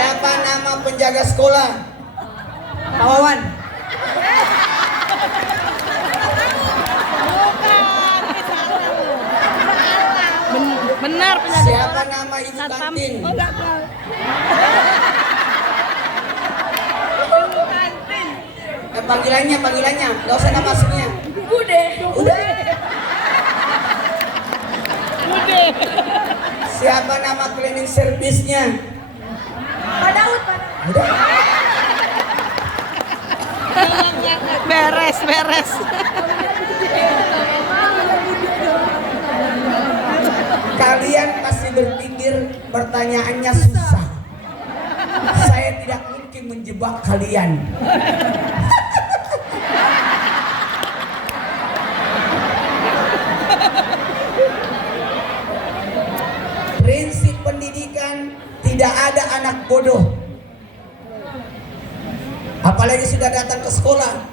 Siapa nama penjaga sekolah? Pak Wawan. Benar penjaga Siapa sekolah. nama ibu Satpam. kantin? Oh, enggak tahu. Panggilannya, nggak usah nama aslinya. Bude. Udah. Bude. Siapa nama cleaning service-nya? Pak Daud. Udah. Beres. Kalian pasti berpikir pertanyaannya susah. Saya tidak mungkin menjebak kalian. Prinsip pendidikan tidak ada anak bodoh. Apalagi sudah datang ke sekolah,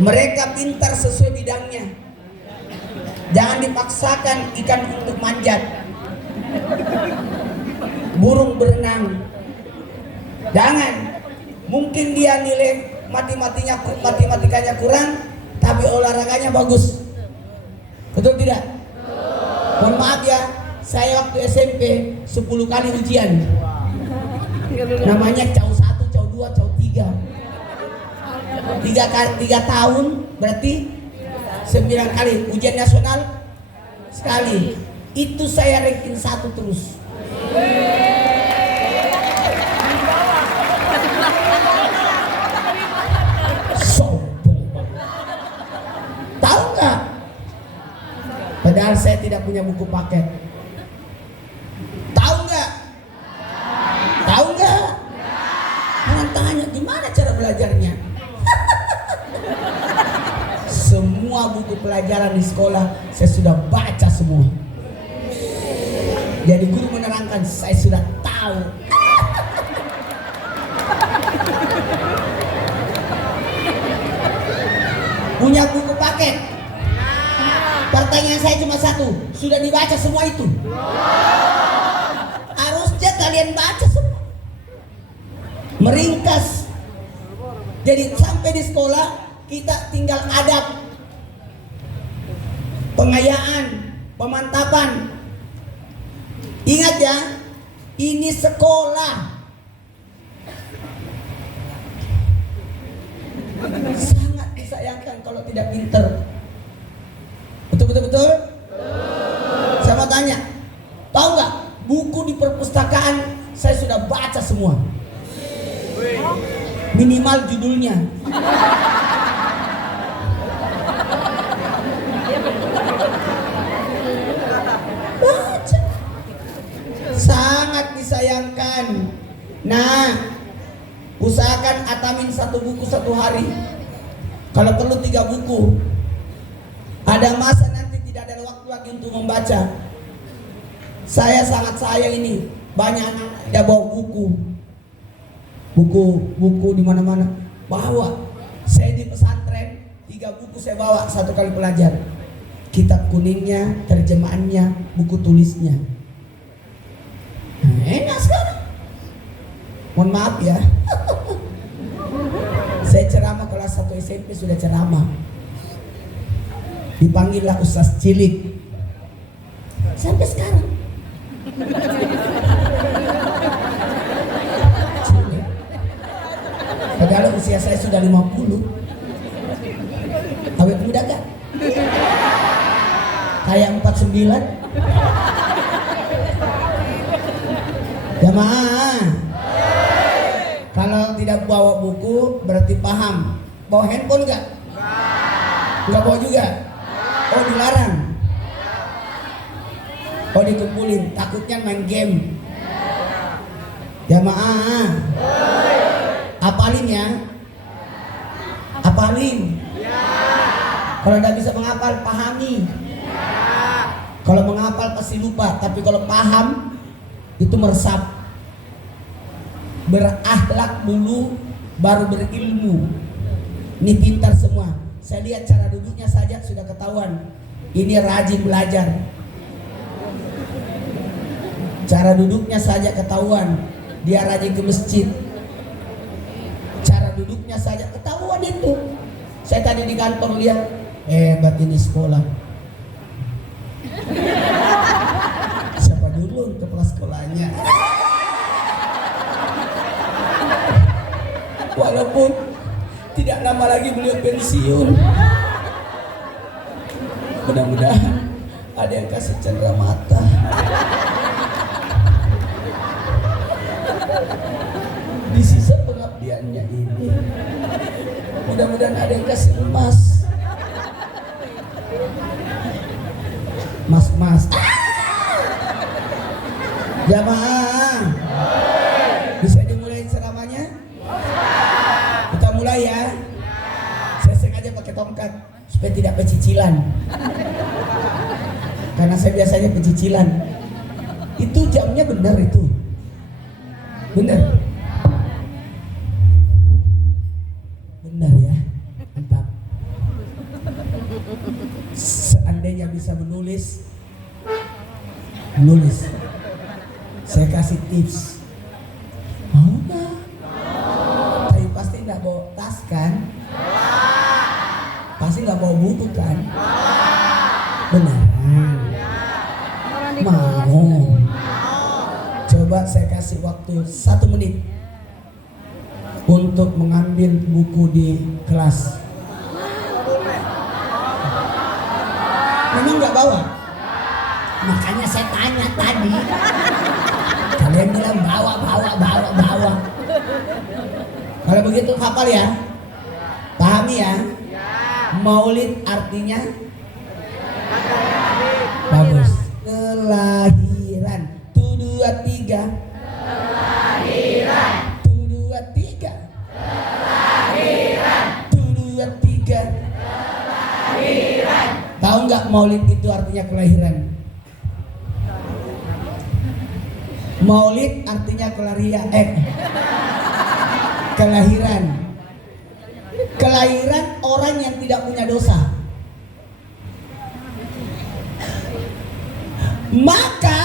mereka pintar sesuai bidangnya. Jangan dipaksakan ikan untuk manjat, burung berenang. Jangan. Mungkin dia nilai matematikanya kurang, tapi olahraganya bagus. Betul tidak? Mohon maaf ya, saya waktu SMP 10 kali ujian. Namanya CAU 1, CAU 2, CAU 3. 3 tahun berarti 9 kali. Ujian nasional sekali. Itu saya ranking 1 terus. Sombong. Tahu nggak? Padahal saya tidak punya buku paket. Tahu nggak? Tahu nggak? Jangan tanya gimana cara belajarnya. Semua buku pelajaran di sekolah saya sudah baca semua. Jadi guru menerangkan, saya sudah tahu. Punya buku paket? Pertanyaan saya cuma satu, sudah dibaca semua itu? Harusnya kalian baca semua. Meringkas. Jadi sampai di sekolah kita tinggal adab, pengayaan, pemantapan. Ingat ya, ini sekolah. Sangat disayangkan kalau tidak pinter. Betul? Saya mau tanya, tahu nggak? Buku di perpustakaan saya sudah baca semua. Minimal judulnya. Baca. Sangat disayangkan. Nah, usahakan atamin 1 buku 1 hari. Kalau perlu 3 buku. Ada masa nanti tidak ada waktu lagi untuk membaca. Saya sangat sayang ini. Banyak anak tidak bawa buku. Buku di mana-mana. Bawa. Saya di pesantren 3 buku saya bawa 1 kali belajar. Kitab kuningnya, terjemahannya, buku tulisnya. Nah, enak sekarang. Mohon maaf ya. Saya ceramah kelas 1 SMP sudah ceramah. Dipanggillah Ustaz Cilik. Sampai sekarang. Cilik. Padahal usia saya sudah 50. Awet muda kan? Kayak 49. Jamaah. Kalau tidak bawa buku berarti paham. Bawa handphone enggak? Enggak bawa juga. Oh, dilarang. Oh, dikumpulin. Takutnya main game. Jamaah. Apalin ya. Apalin. Kalau tidak bisa menghafal, pahami. Kalau menghafal pasti lupa, tapi kalau paham itu meresap. Berakhlak dulu baru berilmu. Ini pintar semua. Saya lihat cara duduknya saja sudah ketahuan. Ini rajin belajar. Cara duduknya saja ketahuan. dia rajin ke masjid. Cara duduknya saja ketahuan itu. Saya tadi di kantor lihat, hebat ini sekolah. Siapa dulu kepala sekolahnya? Walaupun tidak lama lagi beliau pensiun. Mudah-mudahan ada yang kasih cendera mata. Di sisa pengabdiannya ini, mudah-mudahan ada yang kasih emas. Mas. Jamaah, bisa dimulai ceramahnya? Kita mulai ya. Saya sengaja pakai tongkat supaya tidak pecicilan. Karena saya biasanya pecicilan. Itu jamnya benar itu. Benar. Benar ya. Mantap. Seandainya bisa menulis, saya kasih tips. Mau nggak? Tapi pasti nggak bawa tas kan? Pasti nggak bawa buku kan? Benar. Mau. Coba saya kasih waktu 1 menit untuk mengambil buku di kelas. Memang nggak bawa? Makanya saya tanya tadi. Kalian bilang bawa. Kalau begitu hafal ya? Pahami ya? Maulid artinya? Bagus. Kelahiran. 1, 2, 3. Kelahiran. 1, 2, 3. Kelahiran. 1, 2, 3. Kelahiran. Tahu nggak Maulid itu artinya kelahiran? Maulid artinya kelahiran. Kelahiran orang yang tidak punya dosa. Maka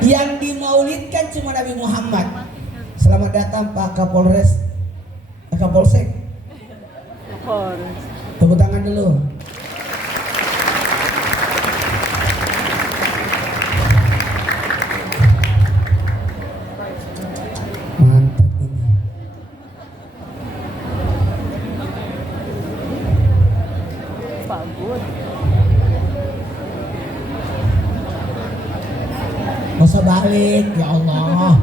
yang dimaulidkan cuma Nabi Muhammad. Selamat datang Pak Kapolsek. Tepuk tangan dulu. Mantap ini. Bagus. Masa balik, ya Allah.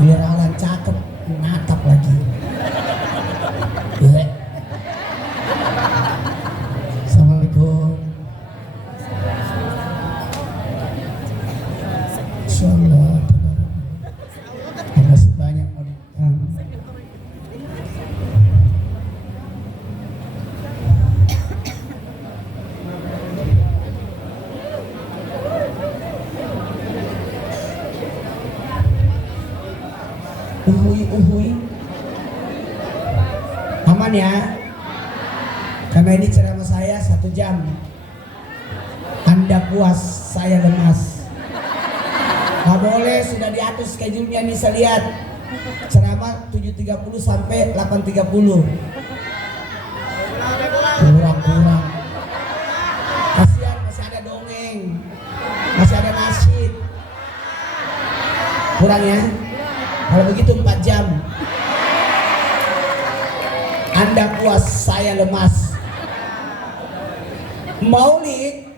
Biar orang cakep, natap lagi. Ya. Assalamualaikum. Insyaallah. Terima banyak orang. Uhui. Aman ya? Karena ini ceramah saya 1 jam. Anda puas, saya lemas. Gak boleh, sudah diatur schedule-nya nih, saya lihat. Ceramah 7.30 sampai 8.30. Kurang. Kasihan, masih ada dongeng, masih ada nasyid. Kurang ya? Kalau begitu 4 jam. Anda puas, saya lemas. Maulid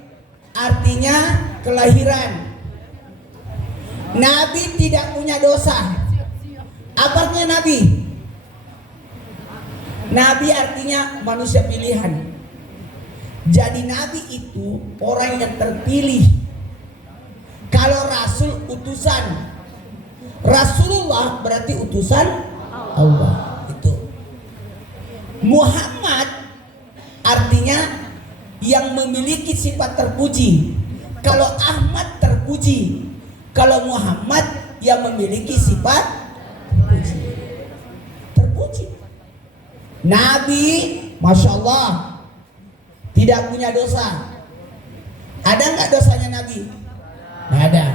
artinya kelahiran. Nabi tidak punya dosa. Apa artinya Nabi? Nabi artinya manusia pilihan. Jadi Nabi itu orang yang terpilih. Kalau Rasul utusan. Rasulullah berarti utusan Allah. Itu. Muhammad artinya yang memiliki sifat terpuji. Kalau Ahmad terpuji, kalau Muhammad yang memiliki sifat terpuji. Nabi, masya Allah, tidak punya dosa. Ada nggak dosanya Nabi? Nggak ada.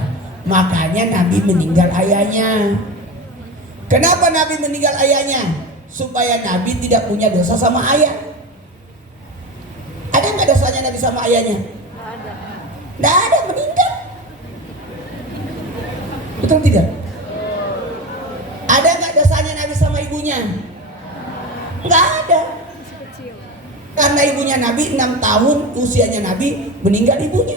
Makanya Nabi meninggal ayahnya. Kenapa Nabi meninggal ayahnya? Supaya Nabi tidak punya dosa sama ayah. Ada nggak dosanya Nabi sama ayahnya? Nggak ada, meninggal. Betul tidak? Ada nggak dosanya Nabi sama ibunya? Nggak ada. Karena ibunya Nabi 6 tahun usianya Nabi, meninggal ibunya.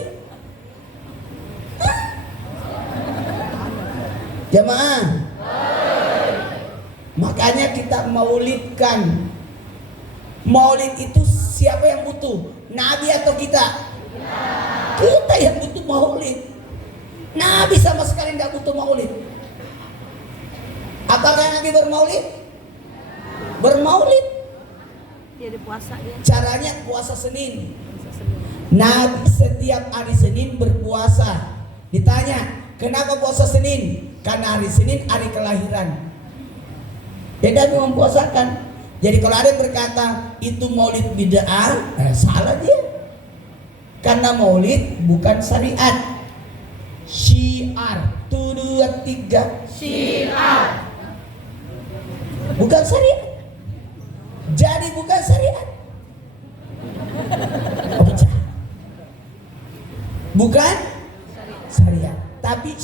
Jamaah, makanya kita maulidkan. Maulid itu siapa yang butuh? Nabi atau kita? Kita yang butuh maulid. Nabi sama sekali tidak butuh maulid. Apakah Nabi bermaulid? Bermaulid. Dia puasa ya. Caranya puasa Senin. Nabi setiap hari Senin berpuasa. Ditanya, kenapa puasa Senin? Karena hari Senin hari kelahiran. Beda memang mempuasakan. Jadi kalau ada yang berkata itu maulid bid'ah, salah dia. Karena maulid bukan syariat. Syiar. 1, 2, 3. Syiar. Bukan syariat. Jadi bukan syariat. Bukan syariat, tapi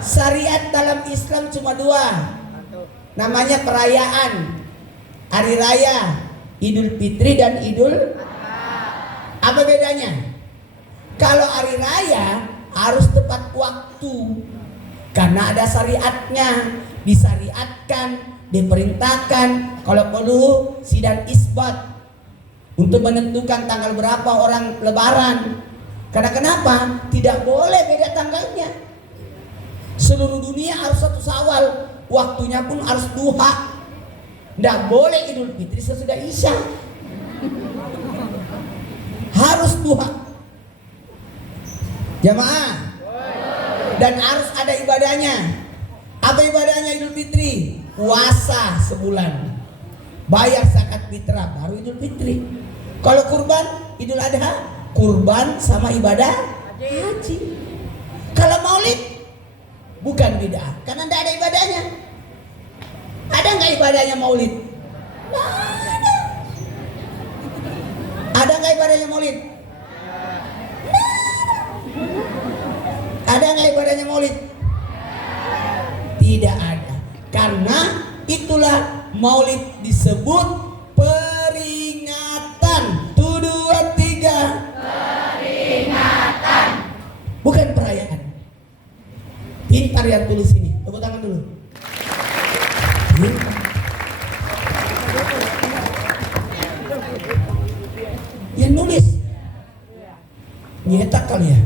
syariat dalam Islam cuma 2. Namanya perayaan. Hari raya Idul Fitri dan Idul. Apa bedanya? Kalau hari raya harus tepat waktu. Karena ada syariatnya, disyariatkan, diperintahkan kalau perlu sidang isbat untuk menentukan tanggal berapa orang lebaran. Karena kenapa? Tidak boleh beda tanggalnya. Seluruh dunia harus 1 Syawal, waktunya pun harus duha. Tidak boleh Idul Fitri sesudah Isya, harus duha. Jamaah, dan harus ada ibadahnya. Apa ibadahnya Idul Fitri? Puasa sebulan, bayar zakat fitrah, baru Idul Fitri. Kalau kurban Idul Adha, kurban sama ibadah haji. Kalau maulid bukan bid'ah, karena tidak ada ibadahnya. Ada nggak ibadahnya maulid? Nggak ada. Ada nggak ibadahnya maulid? Ada nggak ibadahnya maulid? Tidak ada. Karena itulah maulid disebut peringatan. 1, 2, 3. Peringatan. Bukan perayaan. Pintar yang tulis ini. Tepuk tangan dulu. Pintar. Yang nulis nyetak kali ya.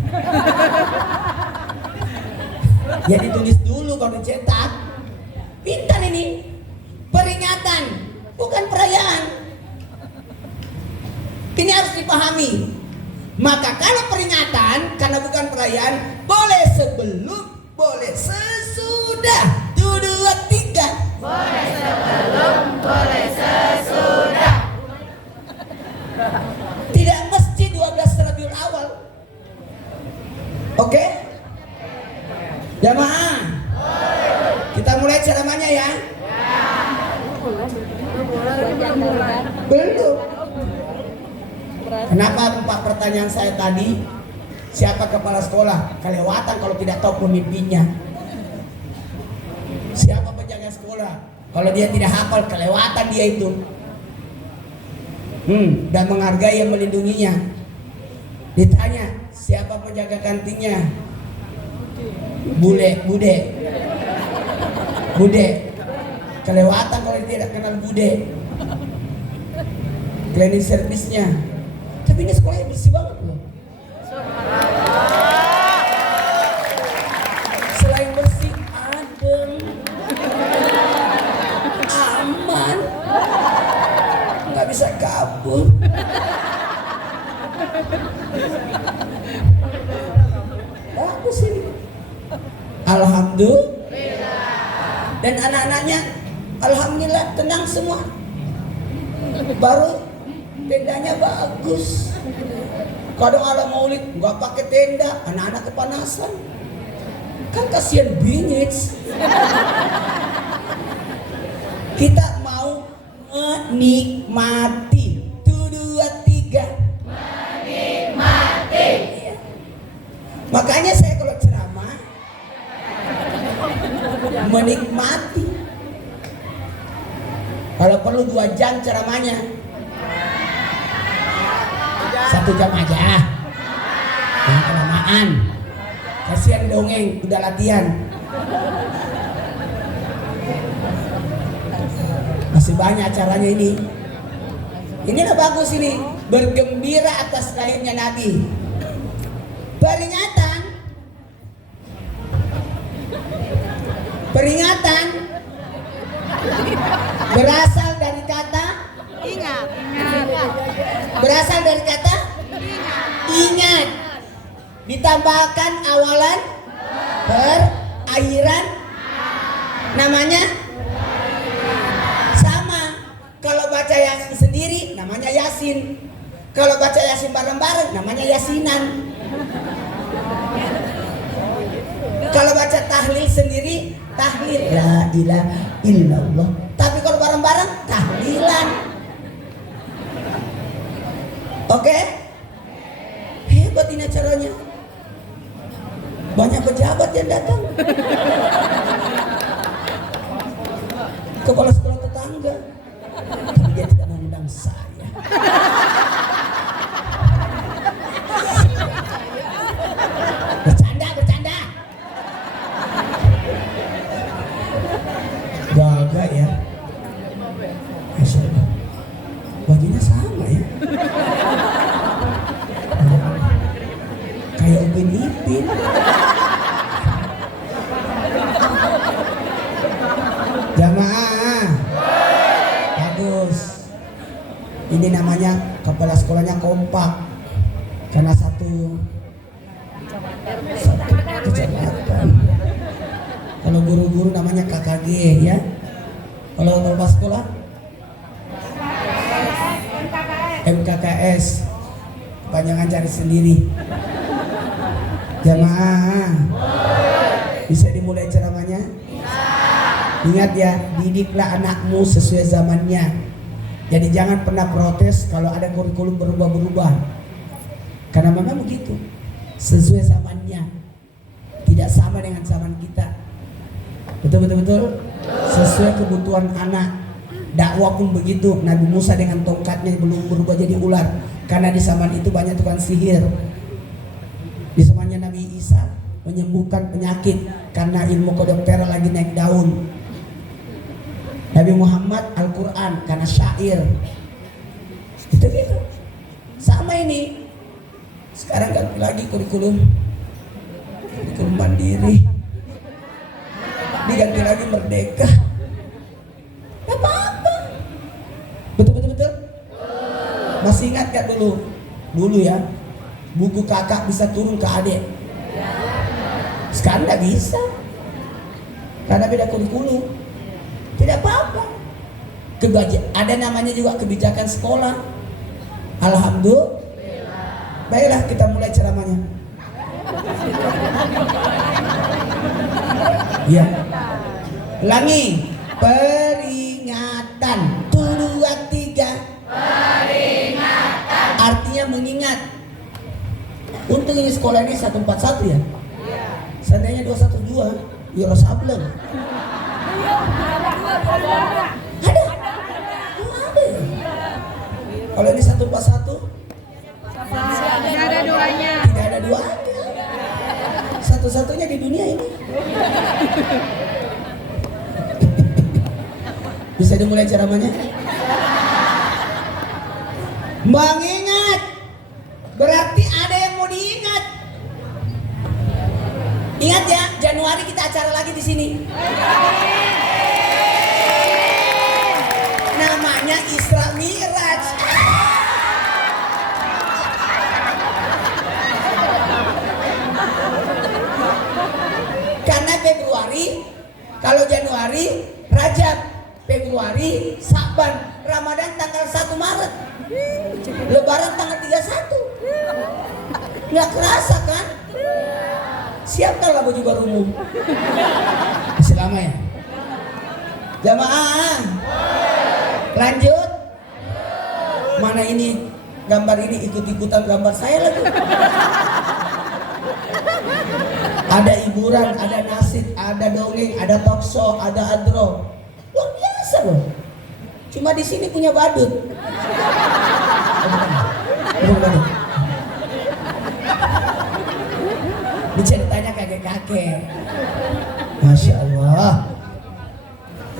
Ya ditulis dulu kalau dicetak. Pintar ini. Peringatan, bukan perayaan. Ini harus dipahami. Maka kalau peringatan karena bukan perayaan, boleh sebelum, boleh sesudah. 1, 2, 3. Boleh sebelum, boleh sesudah. Tidak mesti 12 Rabiul Awal. Oke? Jamaah, kita mulai ceramahnya ya. Belum. Kenapa 4 pertanyaan saya tadi? Siapa kepala sekolah? Kelewatan kalau tidak tahu pemimpinnya. Siapa penjaga sekolah? Kalau dia tidak hafal, kelewatan dia itu. Dan menghargai yang melindunginya. Ditanya, siapa penjaga kantinnya? Bude. Kelewatan kalau dia tidak kenal bude. Cleaning servisnya. Tapi ini sekolahnya bersih banget loh. Selain bersih, adem, aman, nggak bisa kabur. Bagus ini. Alhamdulillah. Dan anak-anaknya alhamdulillah tenang semua. Baru tendanya bagus. Kadang ada maulid nggak pakai tenda, anak-anak kepanasan. Kan kasihan bingit. Kita mau menikmati. 1, 2, 3. Menikmati. Makanya saya kalau ceramah menikmati. Kalau perlu 2 jam ceramahnya, 1 jam aja. Yang kelamaan. Kasihan dongeng, udah latihan. Masih banyak acaranya ini. Inilah bagus ini, bergembira atas lahirnya Nabi. Peringatan berasal dari kata Ingat. berasal dari kata ingat. Ditambahkan awalan akhiran namanya sama. Kalau baca Yasin sendiri namanya Yasin. Kalau baca Yasin bareng-bareng namanya Yasinan. Kalau baca tahlil sendiri tahlil la ilaha illallah. Tapi kalau bareng-bareng tahlilan. Oke? Hebat ini acaranya. Banyak pejabat yang datang. Kepala sekolah tetangga. Tapi dia tidak mengundang saya. Bercanda. Gagak ya. Masya Allah. Bajunya sama ya. Kayak Upin Ipin. Jamaah. Bagus. Ini namanya kepala sekolahnya kompak. Karena satu kecamatan. Kalau guru-guru namanya KKG ya. Kalau kepala sekolah MKKS. Kepanjangan cari sendiri. Jamaah. Bisa dimulai ceramahnya? Ingat ya, didiklah anakmu sesuai zamannya. Jadi jangan pernah protes kalau ada kurikulum berubah-berubah. Karena memang begitu. Sesuai zamannya. Tidak sama dengan zaman kita. Betul. Sesuai kebutuhan anak. Dakwah pun begitu. Nabi Musa dengan tongkatnya belum berubah jadi ular. Karena di zaman itu banyak tukang sihir. Di zamannya Nabi Isa menyembuhkan penyakit karena ilmu kedokteran lagi naik daun. Nabi Muhammad Al-Quran karena syair. Itu gitu. Sama ini. Sekarang ganti lagi kurikulum mandiri. Diganti lagi merdeka. Gak apa-apa. Betul. Masih ingat gak dulu? Dulu ya, buku kakak bisa turun ke adik. Sekarang gak bisa. Karena beda kurikulum. Tidak apa-apa. Ada namanya juga kebijakan sekolah. Alhamdulillah. Baiklah kita mulai ceramahnya. Ya. Ulangi. Peringatan. 1, 2, 3. Peringatan. Artinya mengingat. Untung ini sekolah ini 141 ya. Seandainya 212, ya Rosablem. Ada. Kalau ini 141, Tidak ada duanya. tidak ada duanya. Satu-satunya di dunia ini. Bisa dimulai ceramahnya? Mengingat berarti ada yang mau diingat. Ingat ya, Januari kita acara lagi di sini. Namanya Isra Miraj. Karena Februari, kalau Januari Rajab, Februari Sa'ban, Ramadan tanggal 1 Maret, Lebaran tanggal 31. Nggak kerasa kan? Siapkanlah baju barumu. Masih lama ya? Jamaah. Lanjut. Mana ini gambar ini ikut-ikutan gambar saya lagi. Ada hiburan, ada nasid, ada dongeng, ada talk show, ada adro. Luar biasa loh. Cuma di sini punya badut. Bukan. Ceritanya kakek-kakek. Masya Allah.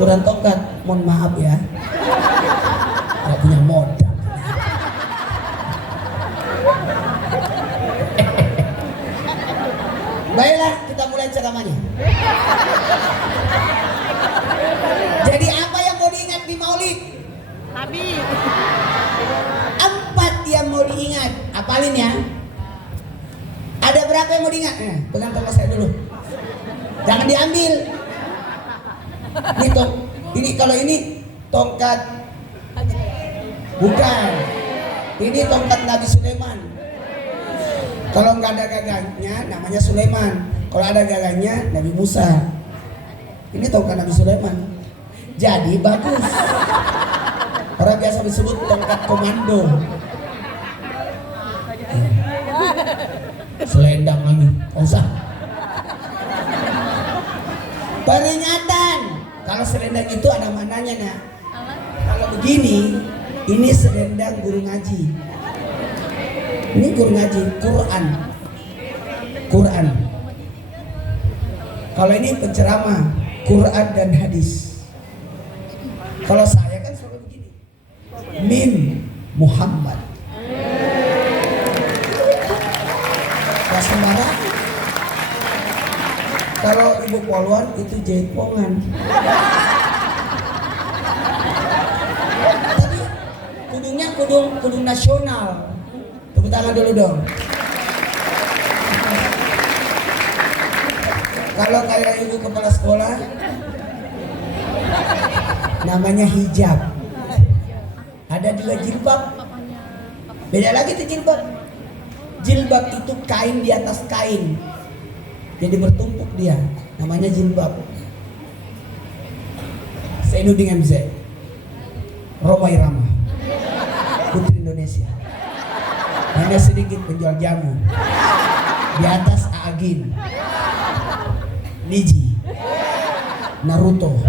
Kurang tongkat, mohon maaf ya. Gak punya modal. Baiklah, kita mulai ceramahnya. Jadi apa yang mau diingat di Maulid? Habib. 4 yang mau diingat. Apalin ya. Ada berapa yang mau diingat? Pegang tongkat saya dulu. Jangan diambil. Ini kalau ini tongkat. Bukan. Ini tongkat Nabi Sulaiman. Kalau nggak ada gagangnya, namanya Sulaiman. Kalau ada gagangnya, Nabi Musa. Ini tongkat Nabi Sulaiman. Jadi bagus. Orang biasa disebut tongkat komando. Selendang lagi, usah. Peringatan. Kalau selendang itu ada mananya, nak. Kalau begini, ini selendang guru ngaji. Ini guru ngaji, Quran. Kalau ini penceramah, Quran dan hadis. Kalau saya kan selalu begini. Min Muhammad. Sembarang. Kalau ibu poluan itu jaipongan. Tapi kudungnya kudung nasional. Tepuk tangan dulu dong. Kalau kayak ibu kepala sekolah, namanya hijab. Ada juga jilbab. Beda lagi tuh jilbab. Jilbab itu kain di atas kain, jadi bertumpuk dia, namanya jilbab. Zainuddin MZ, Roma Irama, Putri Indonesia. Hanya sedikit penjual jamu. Di atas Aagin, Niji, Naruto,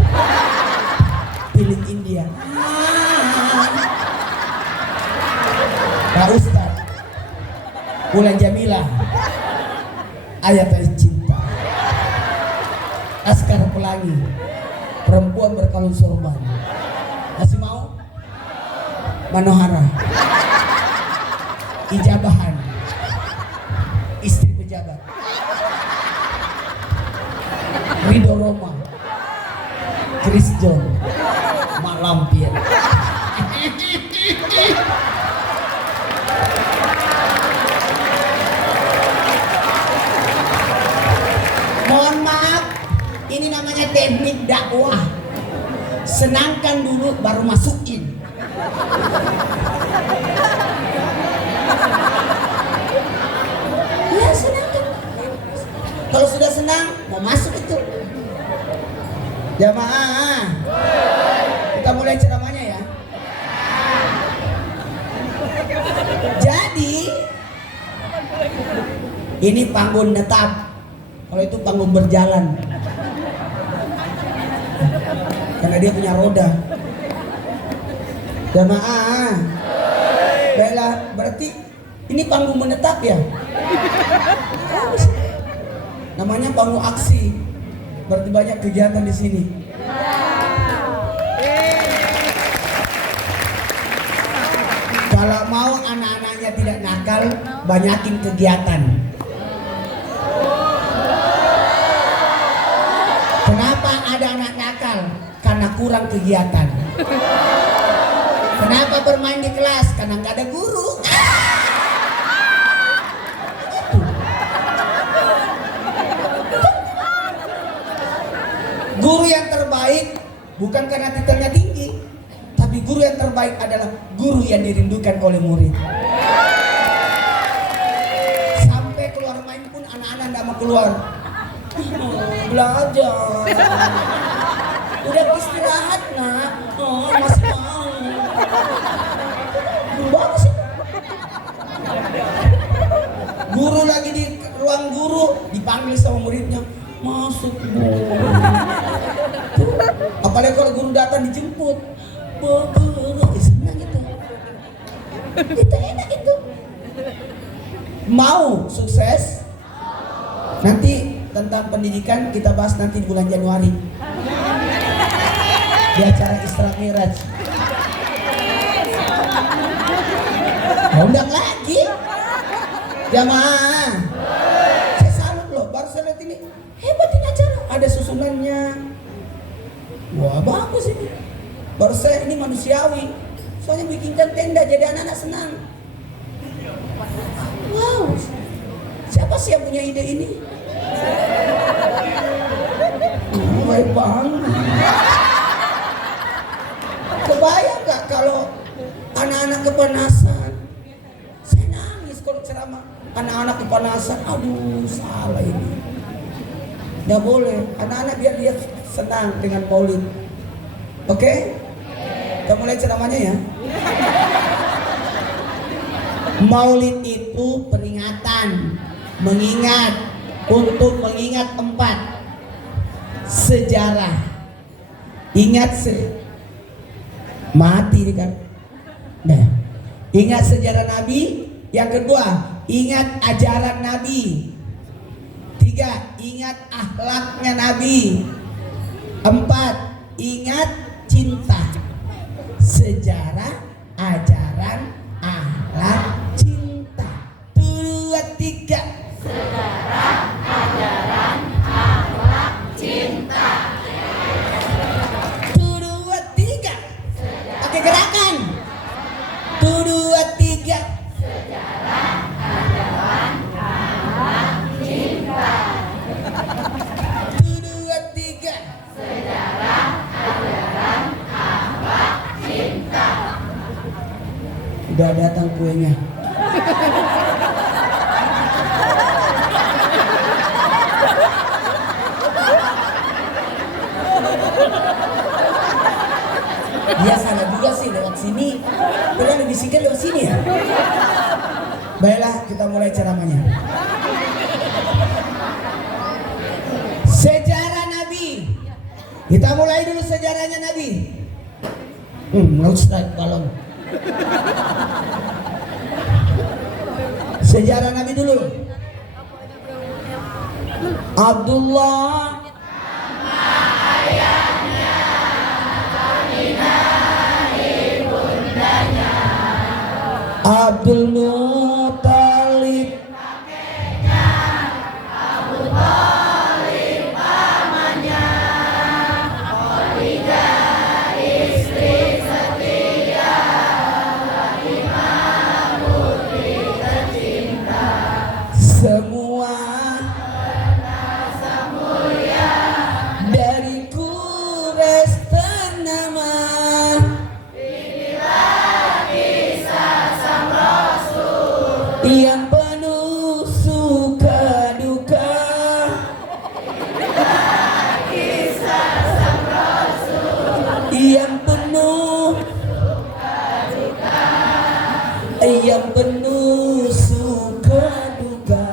Pilit India, Pak Ustadz, Bulan Jamilah, Ayat Cinta, Askar Pelangi, Perempuan Berkalung Sorban. Masih mau? Manohara, Ijabahan, Istri Pejabat, Ridho Roma, Chris John, Mak Lampir. Mohon maaf, ini namanya teknik dakwah. Senangkan dulu baru masukin. Ya senangkan. Kalau sudah senang, mau masuk itu. Jamaah, kita mulai ceramahnya ya. Jadi, ini panggung netap. Kalau itu panggung berjalan, karena dia punya roda. Jamaah, baiklah, berarti ini panggung menetap ya. Namanya panggung aksi, berarti banyak kegiatan di sini. Kalau mau anak-anaknya tidak nakal, banyakin kegiatan. Kenapa ada anak nakal? Karena kurang kegiatan. Kenapa bermain di kelas? Karena nggak ada guru. Guru yang terbaik bukan karena titelnya tinggi, tapi guru yang terbaik adalah guru yang dirindukan oleh murid. tidak mau keluar. Belajar. Udah istirahat nak. Masih mau. Bagus sih. Guru lagi di ruang guru dipanggil sama muridnya, masuk bu. Apalagi kalau guru datang dijemput, senang gitu. Itu enak itu. Mau sukses? Nanti tentang pendidikan kita bahas nanti di bulan Januari di acara Isra Miraj. Undang lagi jamaah. Saya salut loh, baru saya lihat ini hebat ini acara, ada susunannya. Wah bagus ini. Baru saya ini manusiawi, soalnya bikinkan tenda jadi anak-anak senang. Wow, siapa sih yang punya ide ini? Baik banget. Kebayang gak kalau anak-anak kepanasan? Saya nangis kalau ceramah. Anak-anak kepanasan, aduh salah ini. Gak boleh, anak-anak biar dia senang dengan maulid. Oke? Kita mulai ceramahnya ya. Maulid itu peringatan, mengingat, untuk mengingat 4 sejarah. Ingat mati kan. Nah, ingat sejarah Nabi. Yang kedua, ingat ajaran Nabi. 3, ingat akhlaknya Nabi. 4, ingat cinta. Sejarah, ajaran, akhlak, cinta. 2, 3. Sejarah, ajaran, akhlak, cinta. 2, 3. Pakai gerakan. 2, 3. Sejarah, ajaran, akhlak, cinta. 2, 3. Sejarah, ajaran, akhlak, cinta. Udah datang kuenya. Dia salah juga sih lewat sini. Pernah dibisikkan lewat sini ya. Baiklah kita mulai ceramahnya. Sejarah Nabi. Kita mulai dulu sejarahnya Nabi. Nggak strike balon. Sejarah Nabi dulu. Abdullah Abdul Muttalib Abu Thalib pamannya, Khadijah istri setia, Fatimah putri tercinta, semua mulia dari Quraisy ternama. Yang penuh suka duka, kisah sang Rasul. Yang penuh suka duka, yang penuh suka duka.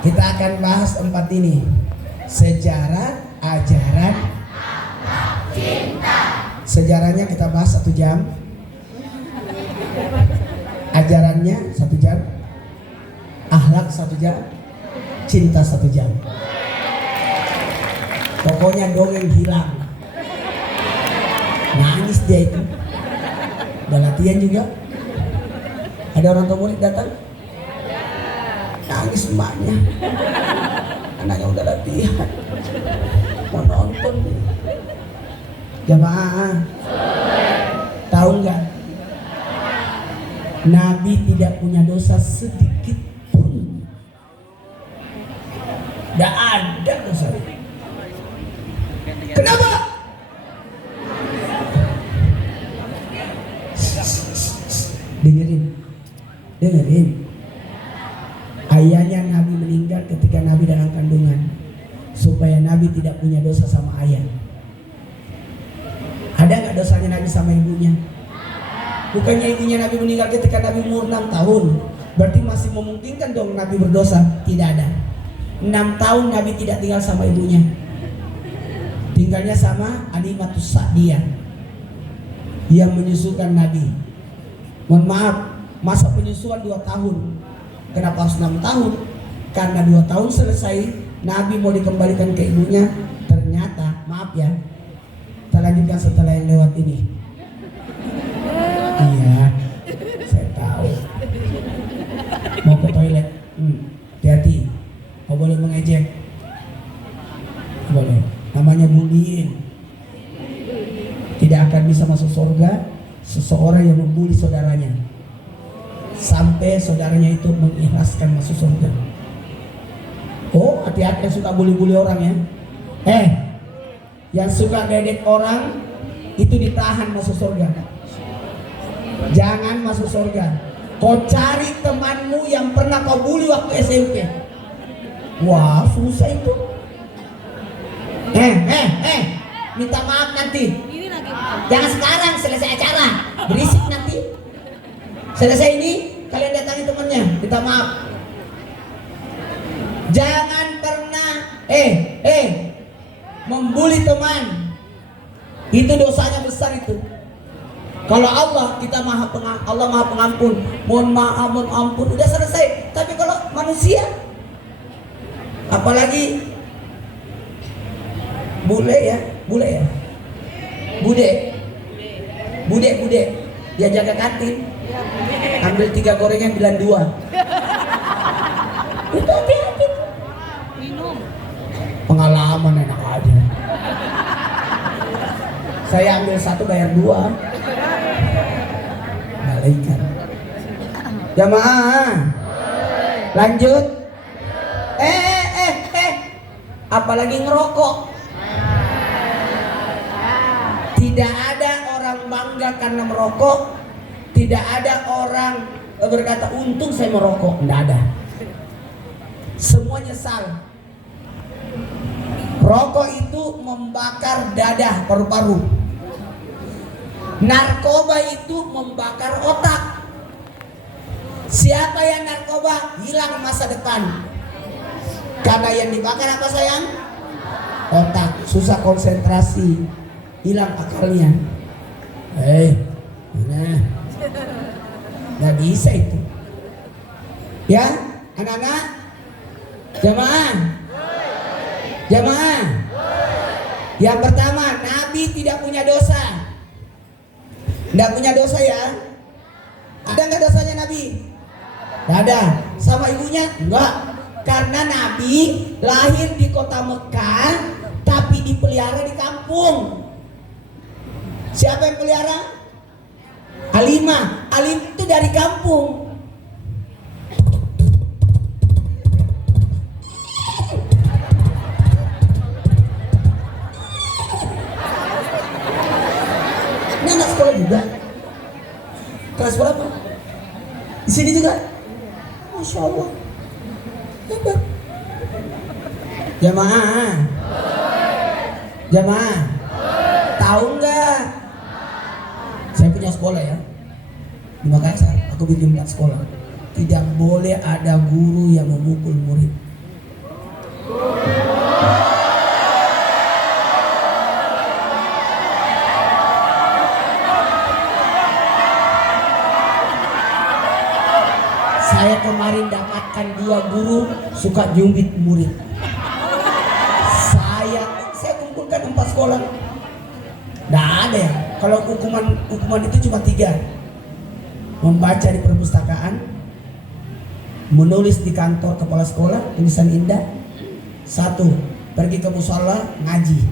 Kita akan bahas 4 ini. Sejarah, ajaran, cinta. Sejarahnya kita bahas 1 jam. Ajarannya 1 jam. Akhlak 1 jam. Cinta 1 jam. Pokoknya dongeng hilang. Nangis dia itu. Udah latihan juga. Ada orang tua murid datang. Nangis emaknya. Anaknya udah latihan. Mau nonton. Jamaah. Tahu nggak? Nabi tidak punya dosa sedikit pun. Tidak ada dosa. Kenapa? Dengerin. Ayahnya Nabi meninggal ketika Nabi dalam kandungan, supaya Nabi tidak punya dosa sama ayah. Ada nggak dosanya Nabi sama ibunya? Bukannya ibunya Nabi meninggal ketika Nabi umur 6 tahun. Berarti masih memungkinkan dong Nabi berdosa? Tidak ada. 6 tahun Nabi tidak tinggal sama ibunya. Tinggalnya sama Halimatus Sa'diyah yang menyusukan Nabi. Mohon maaf, masa penyusuan 2 tahun. Kenapa harus 6 tahun? Karena 2 tahun selesai, Nabi mau dikembalikan ke ibunya. Ternyata, maaf ya, kita lanjutkan setelah yang lewat ini. Iya, saya tahu. Mau ke toilet, hati-hati. Kau boleh mengejek, boleh. Namanya bullying. Tidak akan bisa masuk surga seseorang yang membuli saudaranya sampai saudaranya itu mengikhlaskan masuk surga. Oh, hati-hati yang suka bully-bully orang ya. Yang suka ledek orang itu ditahan masuk surga. Jangan masuk surga. Kau cari temanmu yang pernah kau bully waktu SMP. Wah, susah itu. Minta maaf nanti. Jangan sekarang, selesai acara. Berisik nanti. Selesai ini, kalian datangi temannya, minta maaf. Jangan pernah membuli teman. Itu dosanya besar itu. Kalau Allah, kita Allah maha pengampun. Mohon maaf, mohon ampun, udah selesai. Tapi kalau manusia, apalagi bule ya, bude, dia jaga kantin, ambil 3 gorengan bilang 2. Itu hati-hati. Minum. Pengalaman enak aja. Saya ambil 1 bayar 2. Malaikat. Jamaah. Lanjut. Apalagi ngerokok. Tidak ada orang bangga karena merokok. Tidak ada orang berkata untung saya merokok. Tidak ada. Semua nyesal. Rokok itu membakar dada, paru-paru. Narkoba itu membakar otak. Siapa yang narkoba hilang masa depan. Karena yang dibakar apa sayang? Otak. Susah konsentrasi, hilang akalnya. Nggak bisa itu. Ya, anak-anak, jamaah. Yang pertama, Nabi tidak punya dosa. Tidak punya dosa ya. Ada nggak dosanya Nabi? Nggak ada. Sama ibunya? Enggak. Karena Nabi lahir di kota Mekah, tapi dipelihara di kampung. Siapa yang pelihara? Halimah. Halimah itu dari kampung. Ini anak sekolah juga. Kelas berapa? Di sini juga. Masya Allah. Hebat. Jamaah. Tahu nggak? Saya punya sekolah ya. Di Makassar, aku bikin 4 sekolah. Tidak boleh ada guru yang memukul murid. kemarin dapatkan 2 guru suka nyubit murid. Saya kumpulkan 4 sekolah. Nggak ada ya. Kalau hukuman itu cuma 3. Membaca di perpustakaan, menulis di kantor kepala sekolah tulisan indah. 1, pergi ke musala ngaji.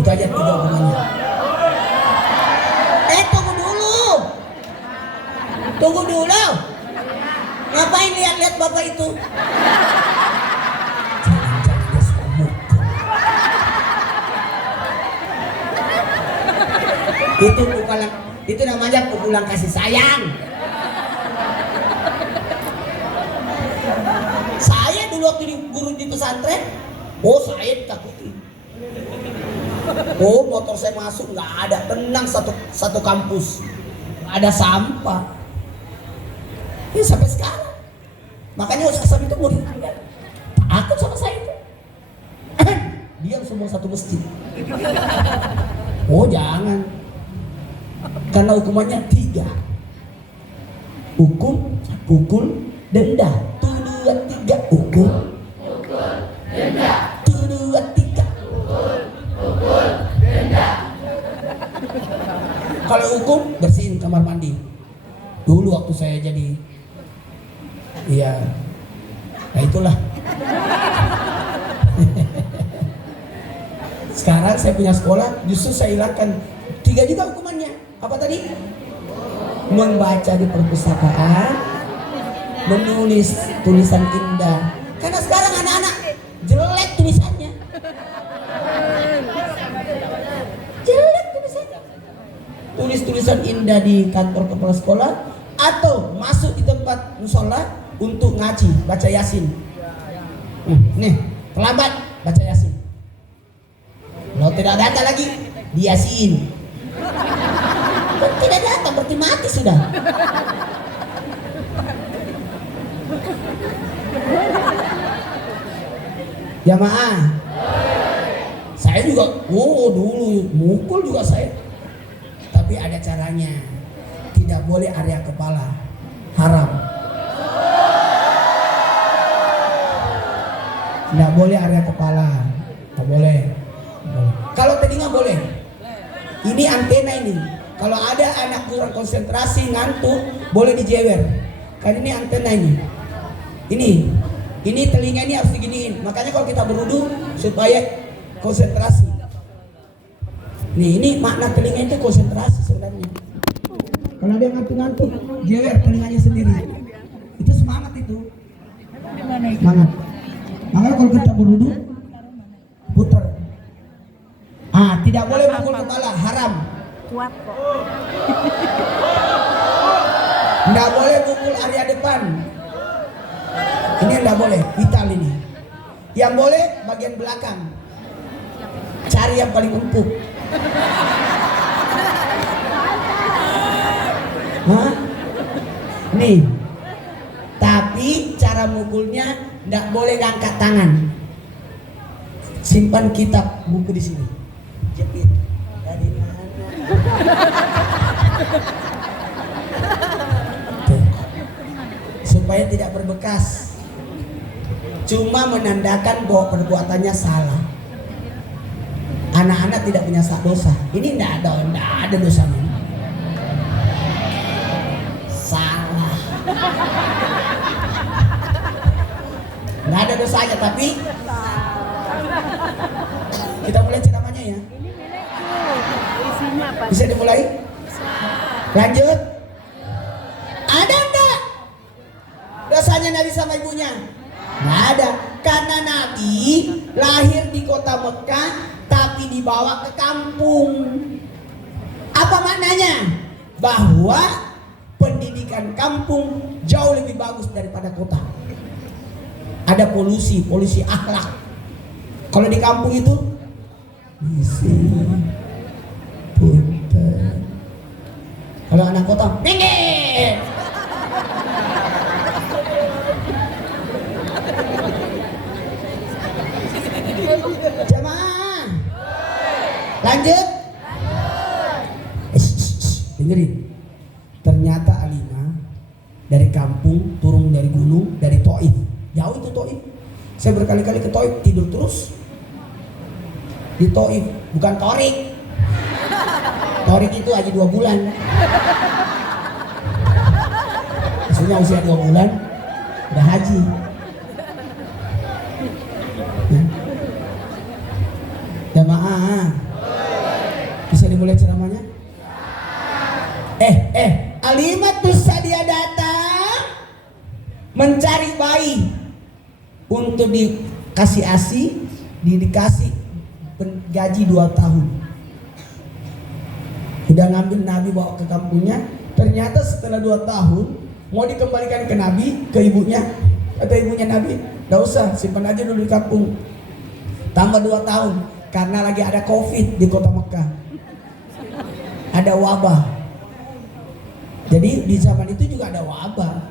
Itu aja 3 hukumannya. Tunggu dulu. Ngapain lihat-lihat bapak itu? Jangan-jangan dia suka mukul. Itu namanya pukulan kasih sayang. Saya dulu waktu di guru di pesantren, saya ditakuti. Motor saya masuk nggak ada, tenang satu kampus, nggak ada sampah. Ya sampai sekarang. Makanya Ustaz itu murid takut sama saya itu. Dia semua satu masjid. Jangan. Karena hukumannya 3. Hukum, pukul, denda. 1, 2, 3 hukum. Denda. 1, 2, 3 pukul, denda. Kalau hukum bersihin kamar mandi. Dulu waktu saya jadi nah itulah. Sekarang saya punya sekolah, justru saya hilangkan 3 juga hukumannya. Apa tadi? Membaca di perpustakaan, menulis tulisan indah. Karena sekarang anak-anak jelek tulisannya. Jelek tulisannya. Tulis tulisan indah di kantor kepala sekolah atau masuk di tempat musola untuk ngaji, baca Yasin. Nih, terlambat baca Yasin. Kalau tidak datang lagi, di Yasin. Kalau tidak datang berarti mati sudah. Jamaah. Saya juga, dulu mukul juga saya. Tapi ada caranya. Tidak boleh area kepala. Haram. Tidak boleh area kepala. Tidak boleh. Kalau telinga boleh. Ini antena ini. Kalau ada anak kurang konsentrasi, ngantuk, boleh dijewer. Karena ini antena ini. Ini telinga ini harus diginiin. Makanya kalau kita berwudu supaya konsentrasi. Ini makna telinga itu konsentrasi sebenarnya. Kalau ada yang ngantuk-ngantuk, jewer telinganya sendiri. Itu semangat itu. Semangat. Makanya kalau kita berwudu, putar. Tidak boleh pukul kepala, haram. Kuat kok. Tidak boleh pukul area depan. Ini tidak boleh, vital ini. Yang boleh bagian belakang. Cari yang paling empuk. Nih. Tapi cara mukulnya tidak boleh ngangkat tangan. Simpan kitab buku di sini. Jepit. Dari mana? Supaya tidak berbekas. Cuma menandakan bahwa perbuatannya salah. Anak-anak tidak punya dosa. Ini tidak ada dosanya. Salah. Tidak ada dosanya, tapi kita mulai ceramahnya ya. Bisa dimulai? Lanjut. Ada enggak dosanya Nabi sama ibunya? Nggak ada. Karena Nabi lahir di kota Mekah tapi dibawa ke kampung. Apa maknanya? Bahwa pendidikan kampung jauh lebih bagus daripada kota. Ada polusi akhlak. Kalau di kampung itu punten. Kalau anak kota, minggir. Jamaah. Lanjut. Dengerin. Ternyata Alima dari kampung turun Taif. Jauh itu Taif. Saya berkali-kali ke Taif, tidur terus. Di Taif, bukan Torik. Torik itu aja 2 bulan. Maksudnya usia 2 bulan udah haji. Nah. Jamaah. Bisa dimulai ceramahnya? Alimatus Sadia datang mencari bayi untuk dikasih ASI, dikasih gaji 2 tahun. Udah ngambil Nabi bawa ke kampungnya, ternyata setelah 2 tahun mau dikembalikan ke Nabi, ke ibunya. Kata ibunya Nabi, "Nggak usah, simpan aja dulu di kampung." Tambah 2 tahun karena lagi ada COVID di kota Mekah. Ada wabah. Jadi di zaman itu juga ada wabah.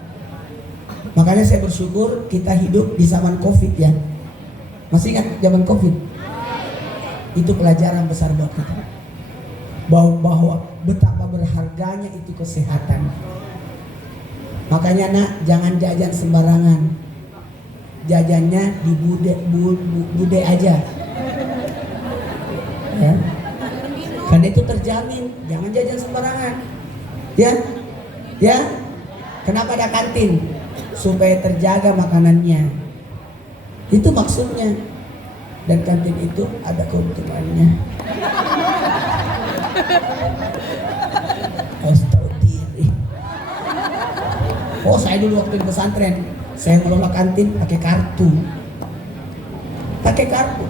Makanya saya bersyukur kita hidup di zaman COVID ya. Masih ingat zaman COVID? Itu pelajaran besar buat kita. Bahwa betapa berharganya itu kesehatan. Makanya nak, jangan jajan sembarangan. Jajannya di bude aja. Ya. Karena itu terjamin, jangan jajan sembarangan. Ya. Kenapa ada kantin? Supaya terjaga makanannya. Itu maksudnya. Dan kantin itu ada keuntungannya. Astagfirullah. Oh, saya dulu waktu di pesantren, saya ngelola kantin pakai kartu. Pakai kartu.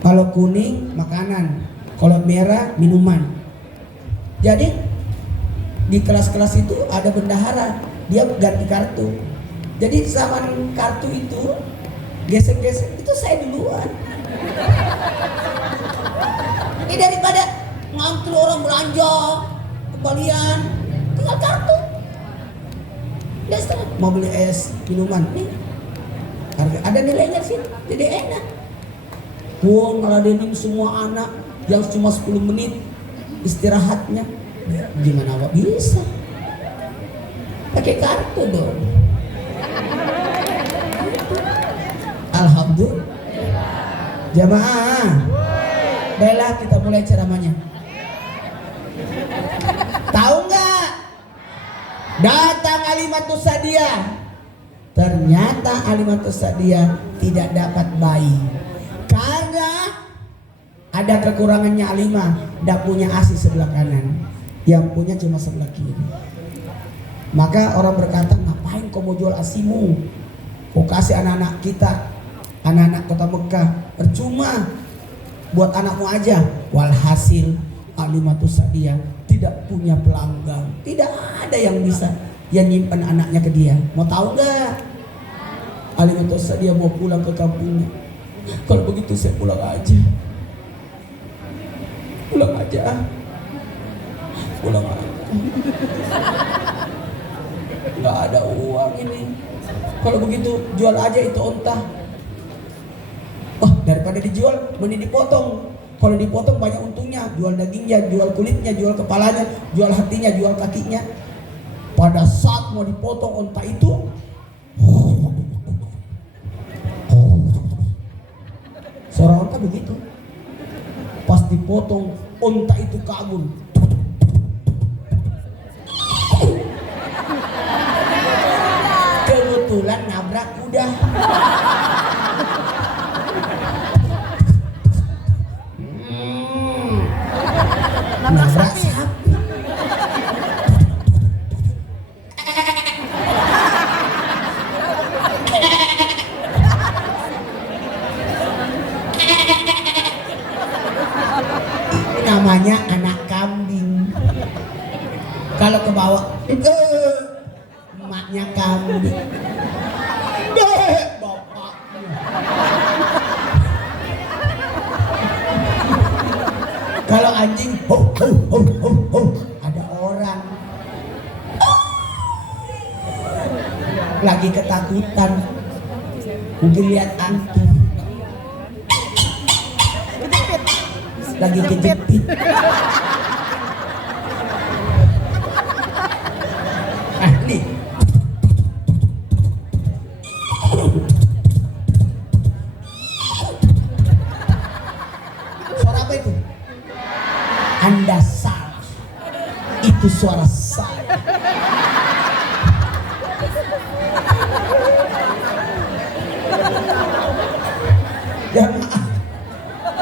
Kalau kuning makanan, kalau merah minuman. Jadi di kelas-kelas itu ada bendahara, dia ganti kartu. Jadi zaman kartu itu gesek-gesek itu saya duluan. Ini daripada ngantri orang belanja kembalian, tinggal kartu. Dia setengah mau beli es minuman nih, ada nilainya sih, jadi enak. Gua ngeladenin semua anak yang cuma 10 menit istirahatnya. Gimana awak bisa? Pakai kartu dong. Alhamdulillah. Jamaah. Baiklah, kita mulai ceramahnya. Tahu nggak? Datang Alimatus Sadia. Ternyata Alimatus Sadia tidak dapat bayi. Karena ada kekurangannya Alimah, tidak punya ASI sebelah kanan. Yang punya cuma sebelah kiri. Maka orang berkata, ngapain kau mau jual ASImu? Kau kasih anak-anak kita, anak-anak kota Mekah, percuma. Buat anakmu aja. Walhasil Alimatus Sadia tidak punya pelanggan. Tidak ada yang bisa yang nyimpan anaknya ke dia. Mau tahu gak? Alimatus Sadia mau pulang ke kampungnya. Kalau begitu saya pulang aja. Pulang aja. Nggak ada uang ini. Kalau begitu jual aja itu onta. Oh, daripada dijual mending dipotong. Kalau dipotong banyak untungnya. Jual dagingnya, jual kulitnya, jual kepalanya, jual hatinya, jual kakinya. Pada saat mau dipotong onta itu, seorang onta begitu. Pas dipotong onta itu kabur. Kebetulan nabrak kuda. Nabrak sapi. Namanya anak kambing. Kalau ke bawah, emaknya kambing. Bapak. Kalau anjing, ho, ada orang. Lagi ketakutan. Mungkin lihat hantu. Lagi kejepit. Nih. suara saya.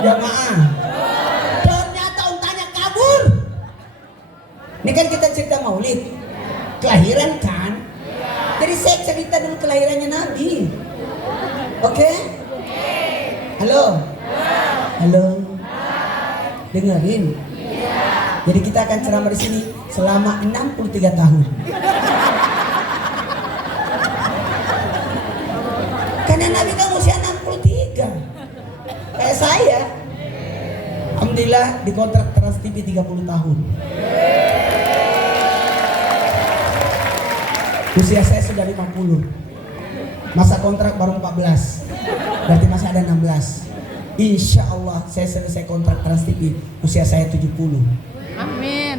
Jamaah. Ternyata untanya kabur. Ini kan kita cerita Maulid, kelahiran kan? Jadi saya cerita dulu kelahirannya Nabi. Oke? Halo? Halo? Dengerin? Jadi kita akan ceramah di sini selama 63 tahun. Karena Nabi kan usia 63. Kayak saya. Alhamdulillah dikontrak Trans TV 30 tahun. Usia saya sudah 50. Masa kontrak baru 14. Berarti masih ada 16. Insya Allah saya selesai kontrak Trans TV usia saya 70. Amin.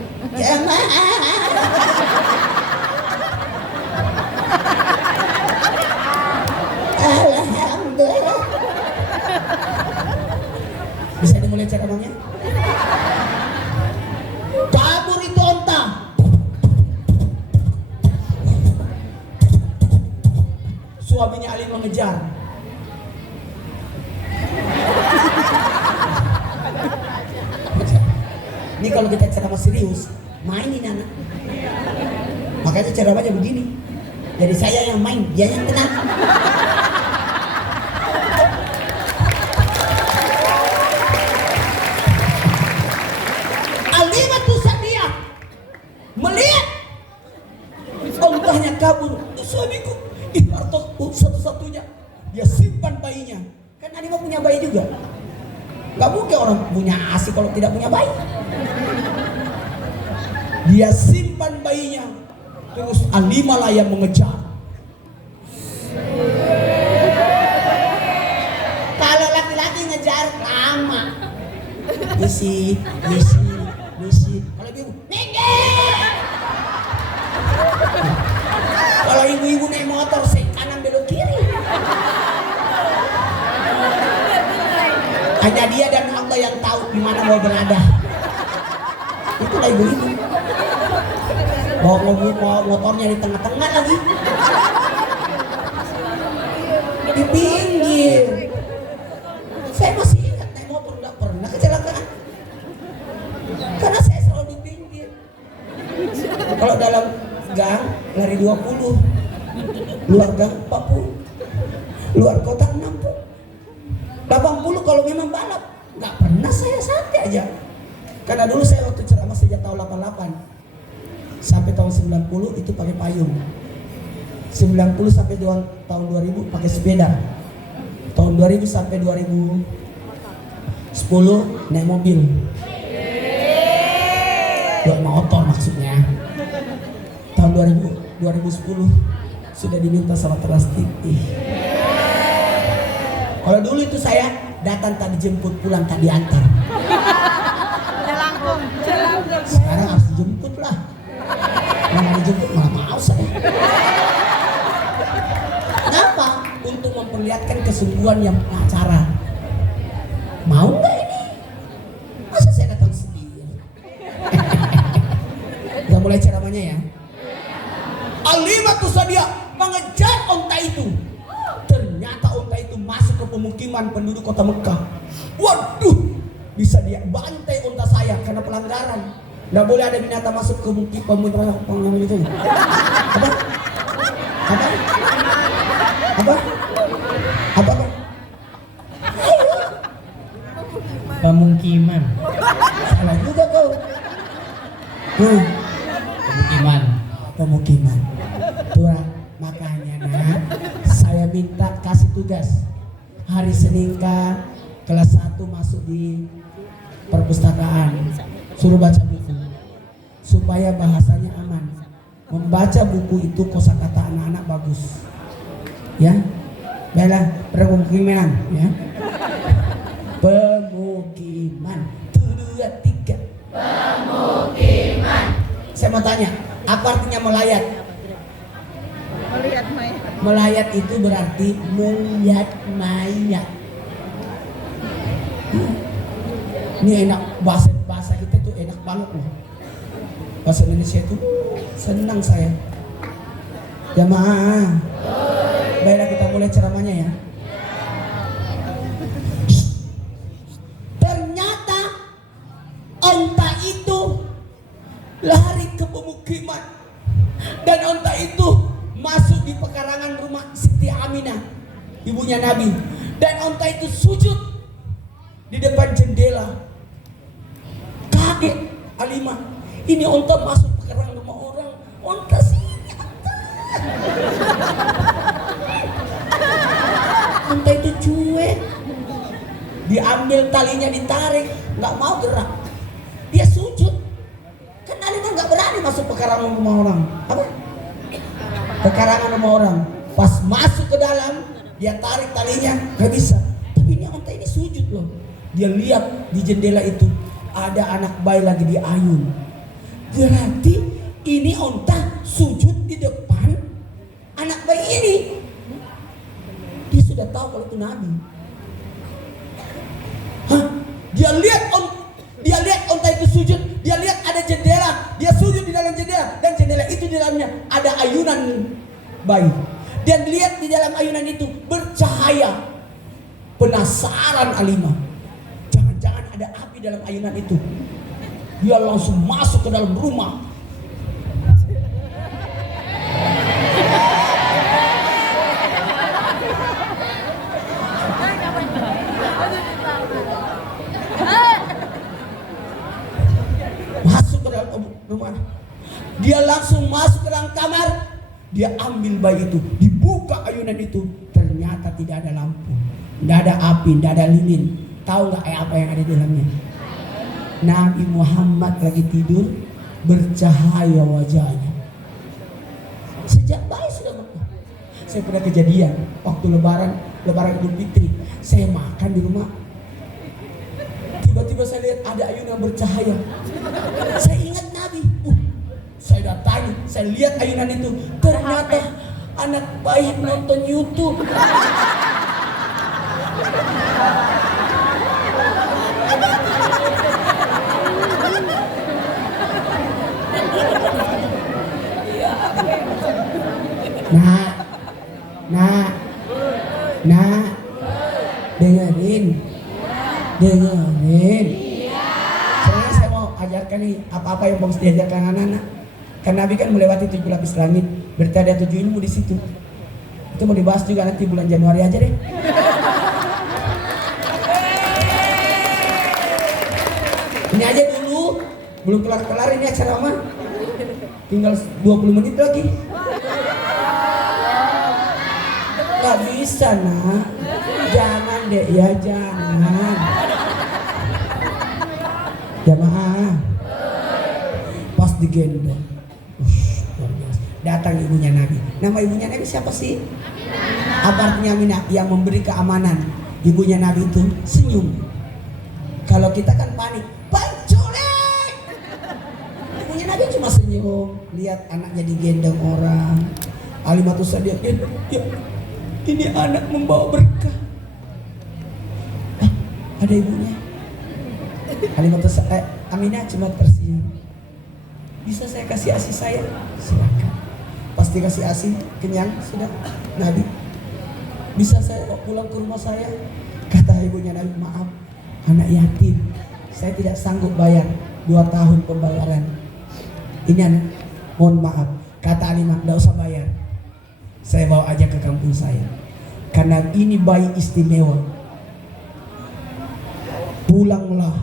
Alhamdulillah. Bisa dimulai ceramahnya? Kabur itu onta. Suaminya Ali mengejar. Ini kalau kita ceramah serius, mainin anak. Makanya ceramahnya begini. Jadi saya yang main, dia yang tenang. Alimatus Sadiah melihat ontanya kabur. Suamiku, hartaku satu-satunya. Dia simpan bayinya. Kan Alimah punya bayi juga. Gak mungkin orang punya asi kalau tidak punya bayi. Dia simpan bayinya. Terus Alimah lah yang mengejar. Kalau laki-laki ngejar lama. Misi. Kalau ibu, minggir. Kalau ibu-ibu naik motor, saya kanan belok kiri. Hanya dia dan Allah yang tahu di mana mau berada. Itulah ibu-ibu. Bawa motornya di tengah-tengah lagi. Di pinggir. Saya masih ingat naik motor nggak pernah kecelakaan. Karena saya selalu di pinggir. Kalau dalam gang lari 20, luar gang 40, luar kota 60, 80 kalau memang balap. Nggak pernah saya santai aja. Karena dulu saya waktu ceramah sejak tahun 88 sampai tahun 90 itu pakai payung. 90 sampai tahun 2000 pakai sepeda. Tahun 2000 sampai 2010 naik mobil. Buat motor maksudnya. Tahun 2010 sudah diminta sama Trans TV. Kalau dulu itu saya datang tak dijemput, pulang tak diantar. Jelangkung. Sekarang harus dijemput lah. Kalau dijemput malah mau saya. Kenapa? Untuk memperlihatkan kesungguhan yang acara. Mau nggak ini? Masa saya datang sendiri? Udah mulai ceramahnya ya. Alimatus Sadiah mengejar onta itu. Ternyata onta itu masuk ke pemukiman penduduk kota Mekah. Waduh, bisa dia bantai onta saya karena pelanggaran. Nggak boleh ada binatang masuk ke pemukiman itu. Apa? Pemukiman. Salah juga kau. Pemukiman. Tuh, makanya nak, saya minta kasih tugas hari Senin kelas 1 masuk di perpustakaan, suruh baca buku supaya bahasanya aman. Membaca buku itu kosakata anak-anak bagus. Ya, baiklah, pemukiman ya. Pemukiman. 2, 3. Pemukiman. Saya mau tanya, apa artinya melayat? Melihat mayat. Melayat itu berarti melihat mayat. Ini enak, bahasa kita tuh enak banget loh. Bahasa Indonesia itu senang saya. Jamaah, baiklah kita mulai ceramahnya ya. Ternyata onta itu lari ke pemukiman dan onta itu masuk di pekarangan rumah Siti Aminah, ibunya Nabi, dan onta itu sujud di depan jendela. Kaget Alimah, ini onta masuk pekarangan rumah orang, onta sini. Onta itu cuek, diambil talinya, ditarik, nggak mau gerak, dia sujud. Kan Alimah nggak berani masuk pekarangan rumah orang. Apa? Pekarangan rumah orang. Pas masuk ke dalam, dia tarik talinya, nggak bisa. Tapi ini onta ini sujud loh. Dia lihat di jendela itu ada anak bayi lagi diayun. Berarti ini onta sujud di depan anak bayi ini. Dia sudah tahu kalau itu Nabi. Hah? Dia lihat onta itu sujud. Dia lihat ada jendela. Dia sujud di dalam jendela, dan jendela itu di dalamnya ada ayunan bayi. Dan lihat di dalam ayunan itu bercahaya. Penasaran Alimah, jangan-jangan ada api dalam ayunan itu. Dia langsung masuk ke dalam rumah. Masuk ke dalam rumah. Dia langsung masuk ke dalam kamar. Dia ambil bayi itu, dibuka ayunan itu. Ternyata tidak ada lampu, tidak ada api, tidak ada lilin. Tahu nggak apa yang ada di dalamnya? Nabi Muhammad lagi tidur, bercahaya wajahnya. Sejak bayi sudah mati. Saya pernah kejadian waktu lebaran Idul Fitri. Saya makan di rumah. Tiba-tiba saya lihat ada ayunan bercahaya. Saya ingat Nabi. Saya datangi, saya lihat ayunan itu. Ternyata anak bayi nonton YouTube. Nah, dengerin. Sebenarnya saya mau ajarkan nih apa-apa yang harus diajarkan anak-anak. Karena Nabi kan melewati 7 lapis langit, berarti ada 7 ilmu di situ. Itu mau dibahas juga nanti bulan Januari aja deh. Ini aja dulu, belum kelar-kelar ini acara mah. Tinggal 20 menit lagi. Gak bisa nak, jangan deh ya, jangan. Jamaah, pas digendong, datang ibunya Nabi. Nama ibunya Nabi siapa sih? Apa artinya Aminah? Yang memberi keamanan. Ibunya Nabi itu senyum. Kalau kita kan panik, penculik. Ibunya Nabi cuma senyum, lihat anaknya digendong orang. Alimatus Sadiq, ya, ini anak membawa berkah. Ada ibunya. Alimatus Aminah cuma tersenyum. Bisa saya kasih ASI saya? Silakan. Pasti kasih ASI, kenyang sudah. Nabi, bisa saya bawa pulang ke rumah saya? Kata ibunya Nabi, maaf, anak yatim, saya tidak sanggup bayar 2 tahun pembayaran. Ini anak, mohon maaf. Kata Alimah, tidak usah bayar, saya bawa aja ke kampung saya, karena ini bayi istimewa. Pulanglah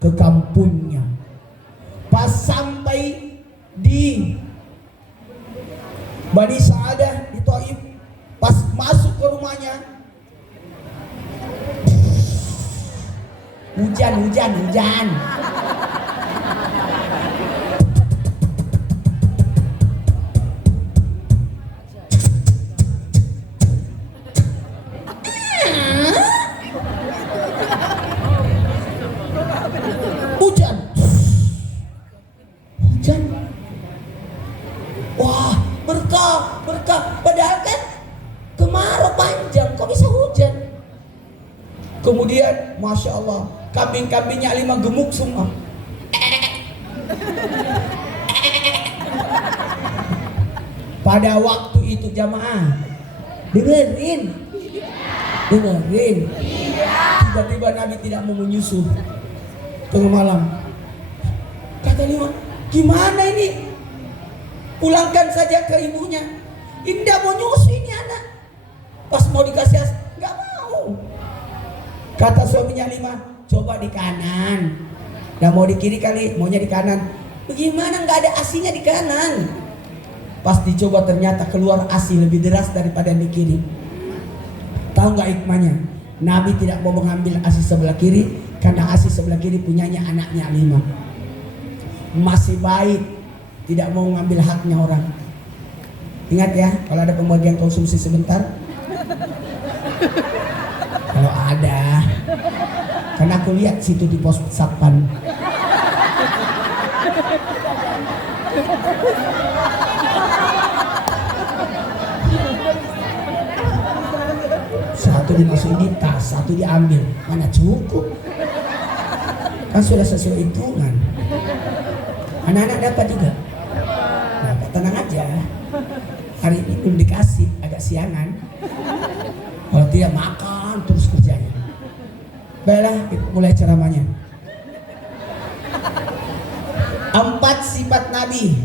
ke kampungnya. Pas sampai di Bani Sa'adah di Thaif, pas masuk ke rumahnya, hujan. Wah, berkah. Padahal kan kemarau panjang, kok bisa hujan? Kemudian, Masya Allah, kambing-kambingnya Alimah gemuk semua. Pada waktu itu jamaah dengerin. Tiba-tiba Nabi tidak mau menyusu tengah malam. Kata Lima, gimana ini? Pulangkan saja ke ibunya. Indah mau nyusu ini anak. Pas mau dikasih nggak mau. Kata suaminya Lima, coba di kanan. Nggak mau di kiri kali, maunya di kanan. Bagaimana nggak ada asinya di kanan? Pas dicoba ternyata keluar asi lebih deras daripada yang di kiri. Tahu nggak hikmahnya? Nabi tidak mau mengambil asi sebelah kiri karena asi sebelah kiri punyanya anaknya Lima. Masih baik, tidak mau mengambil haknya orang. Ingat ya, kalau ada pembagian konsumsi sebentar. Kalau ada, karena aku lihat situ di pos satpam. Satu dimasukin di tas, satu diambil. Mana cukup? Kan sudah sesuai hitungan. Anak-anak dapat juga. Dapat, tenang aja. Hari ini belum dikasih, agak siangan. Kalau tidak makan terus kerjanya. Baiklah, mulai ceramahnya. 4 sifat Nabi: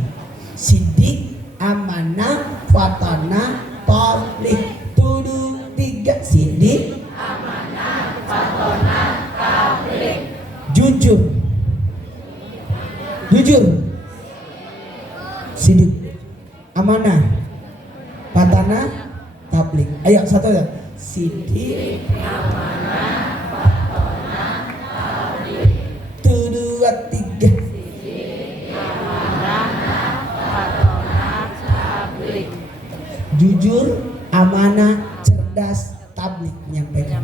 sidik, amanah, fatanah, tabligh. 3 sidik, amanah, fatanah, tabligh. Jujur, sidik, amanah, fatanah, tabligh. Ayo satu ya. Sidik, amanah, fatanah, tabligh. 2, 3. Sidik, amanah, fatanah, tabligh. Jujur, amanah, cerdas, tabligh, menyampaikan.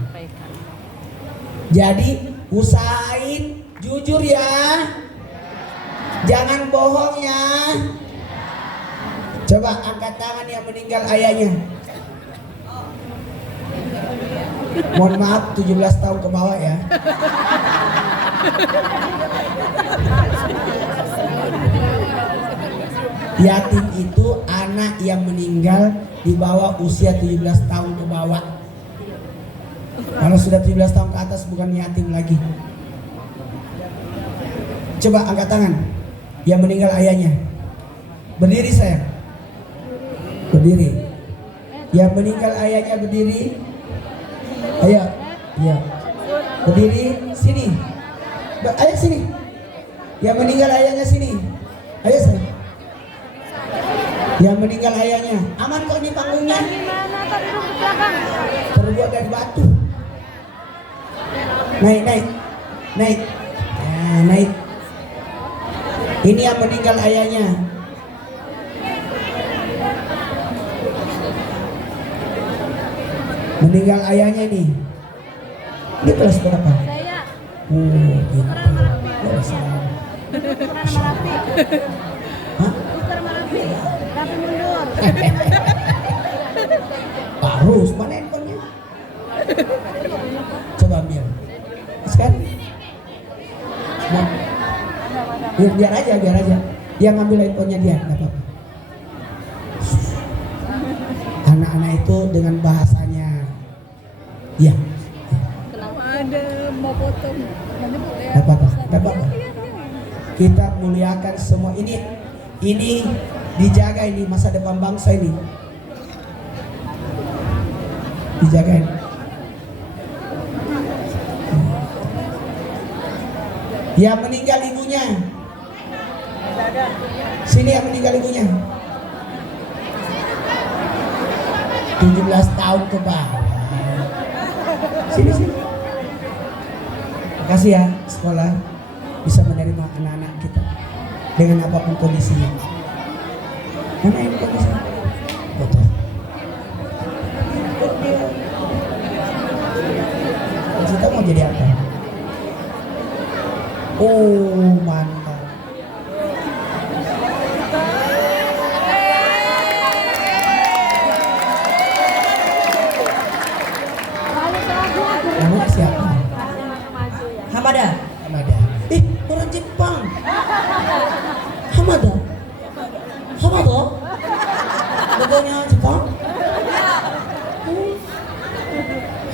Jadi usahain jujur ya. Jangan bohong ya. Coba angkat tangan yang meninggal ayahnya. Mohon maaf, 17 tahun ke bawah ya. Yatim itu anak yang meninggal di bawah usia 17 tahun ke bawah. Kalau sudah 17 tahun ke atas bukan yatim lagi. Coba angkat tangan yang meninggal ayahnya. Berdiri sayang. Berdiri. Yang meninggal ayahnya berdiri. Ayo. Iya. Berdiri sini. Ayo sini. Yang meninggal ayahnya sini. Ayo sayang. Yang meninggal ayahnya. Aman kok ini panggungnya? Terbuat dari batu. Naik. Nah, naik. Ini yang meninggal ayahnya. Meninggal ayahnya nih. Ini kelas berapa? Saya. Oh, gitu. Hah? Rapi mundur. Harus, mana handphonenya? Coba ambil. Sekarang. Biar aja. Dia ngambil handphonenya dia, nggak apa-apa. Anak-anak itu dengan bahasanya, ya. Kenapa ada mau potong? Nggak apa-apa. Kita muliakan semua ini dijaga, ini masa depan bangsa ini. Dijagain. Yang meninggal ibunya. Sini yang meninggal ibunya. 17 tahun ke bawah. Sini. Makasih ya sekolah bisa menerima anak-anak kita dengan apapun kondisinya. Mana yang kondisi? Betul. Kita mau jadi apa? Oh, mantap. Namanya siapa? Hamada. Orang Jepang. Hamada.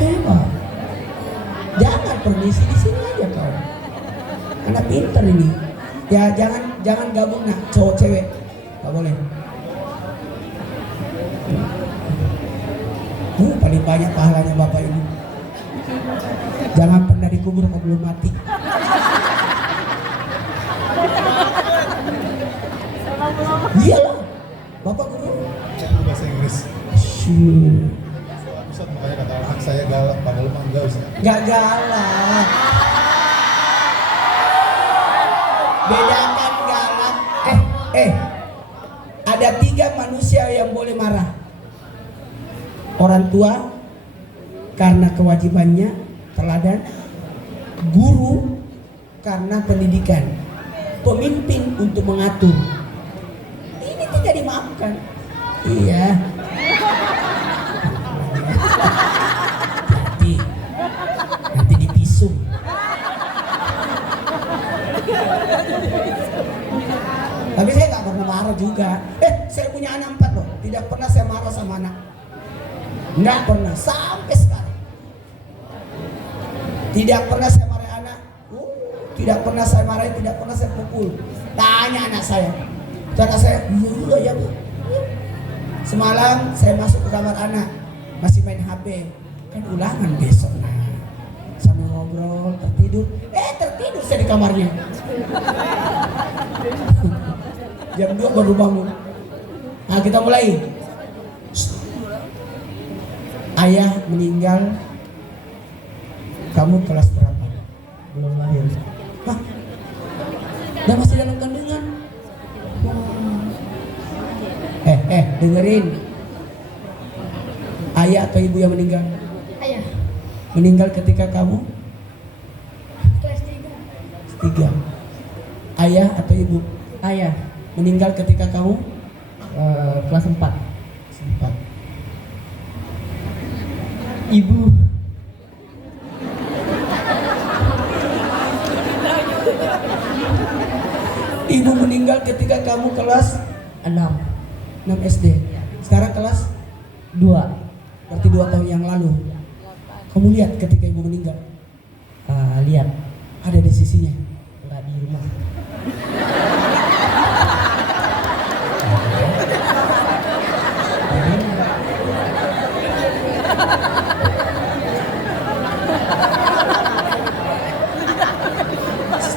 Hebat. Jangan permisi di sini aja kau. Anak pintar ini. Ya jangan gabung nak cowok cewek. Gak boleh. Paling banyak pahalanya bapak ini. Jangan pernah dikubur kalau belum mati. Iyalah, bapak guru. Saya bahasa Inggris. Ustaz makanya kata anak saya galak, padahal mah enggak Ustaz. Gak galak. Bedakan galak. Ada 3 manusia yang boleh marah. Orang tua karena kewajibannya teladan, guru karena pendidikan, pemimpin untuk mengatur. Ini tidak dimaafkan. Iya. Nanti dipisum. Tapi saya nggak pernah marah juga. Saya punya anak 4 loh. Tidak pernah saya marah sama anak. Nggak pernah sampai sekarang. Tidak pernah saya marah anak. Tidak pernah saya marahin, tidak pernah saya pukul. Tanya anak saya. Kata saya, iya Bu. Semalam saya masuk ke kamar anak, masih main HP. Kan ulangan besok nah. Sambil ngobrol, tertidur. Tertidur saya di kamarnya. Jam 2 baru bangun. Nah kita mulai. Ayah meninggal. Kamu kelas berapa? Belum lahir. Hah? Dan masih dalam kandungan. Dengerin. Ayah atau ibu yang meninggal? Ayah. Meninggal ketika kamu? Kelas 3. Ayah atau ibu? Ayah. Meninggal ketika kamu? Kelas 4. 4. Ibu. Ibu meninggal ketika kamu kelas 6. 6 SD. Sekarang kelas 2. berarti 2 tahun yang lalu. Kamu lihat ketika ibu meninggal? Lihat. Ada di sisinya. Enggak di rumah.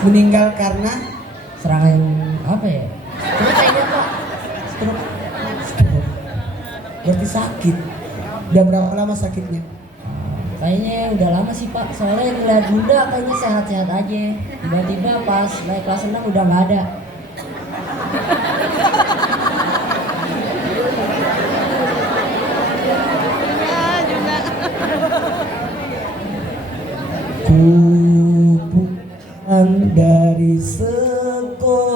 Meninggal karena Serangan apa ya? stroke. Berarti sakit. Udah berapa lama sakitnya? Kayaknya udah lama sih Pak. Soalnya ngeliat Bunda kayaknya sehat-sehat aja. Tiba-tiba pas naik kelas 6 udah nggak ada. Pulang dari sekolah,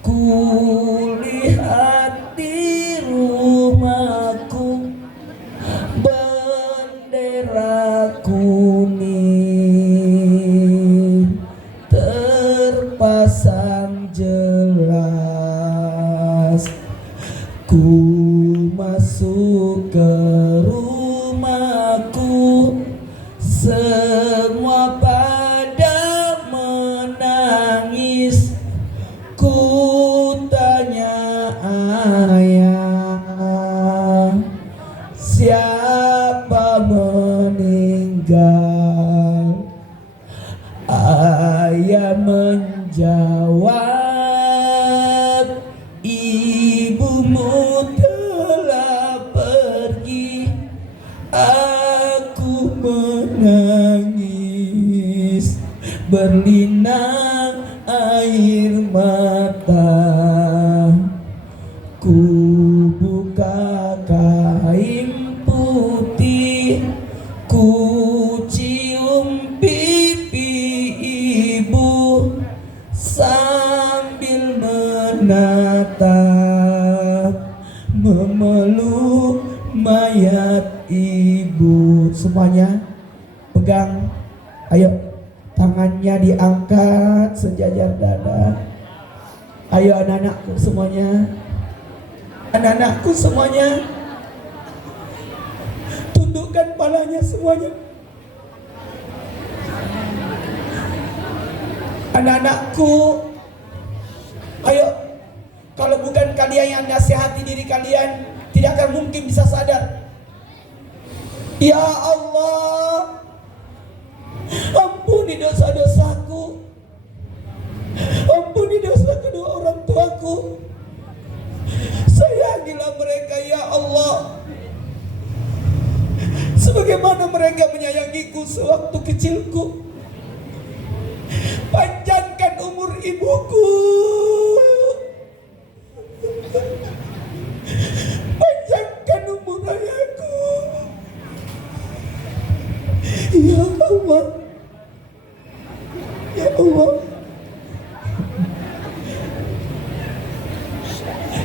kulihat di rumahku bendera kuning terpasang jelas. Ku masuk ke rumahku, semua pada menangis. Ku tanya ayah, siapa meninggal? Ayah menjawab, ibumu telah pergi. Aku menangis, berlinang air mata. Ku buka kain putih, ku cium pipi ibu sambil menatap, memeluk mayat ibu. Semuanya pegang, ayo tangannya diangkat sejajar dada. Ayo anak-anakku semuanya, anak-anakku semuanya, tundukkan bukan palanya semuanya. Anak-anakku, ayo, kalau bukan kalian yang nasihati diri kalian, tidak akan mungkin bisa sadar. Ya Allah, ampuni dosa-dosaku, ampuni dosa kedua orang tuaku, sayangilah mereka ya Allah, sebagaimana mereka menyayangiku sewaktu kecilku. Panjangkan umur ibuku, panjangkan umur ayahku. Ya Allah, ya Allah,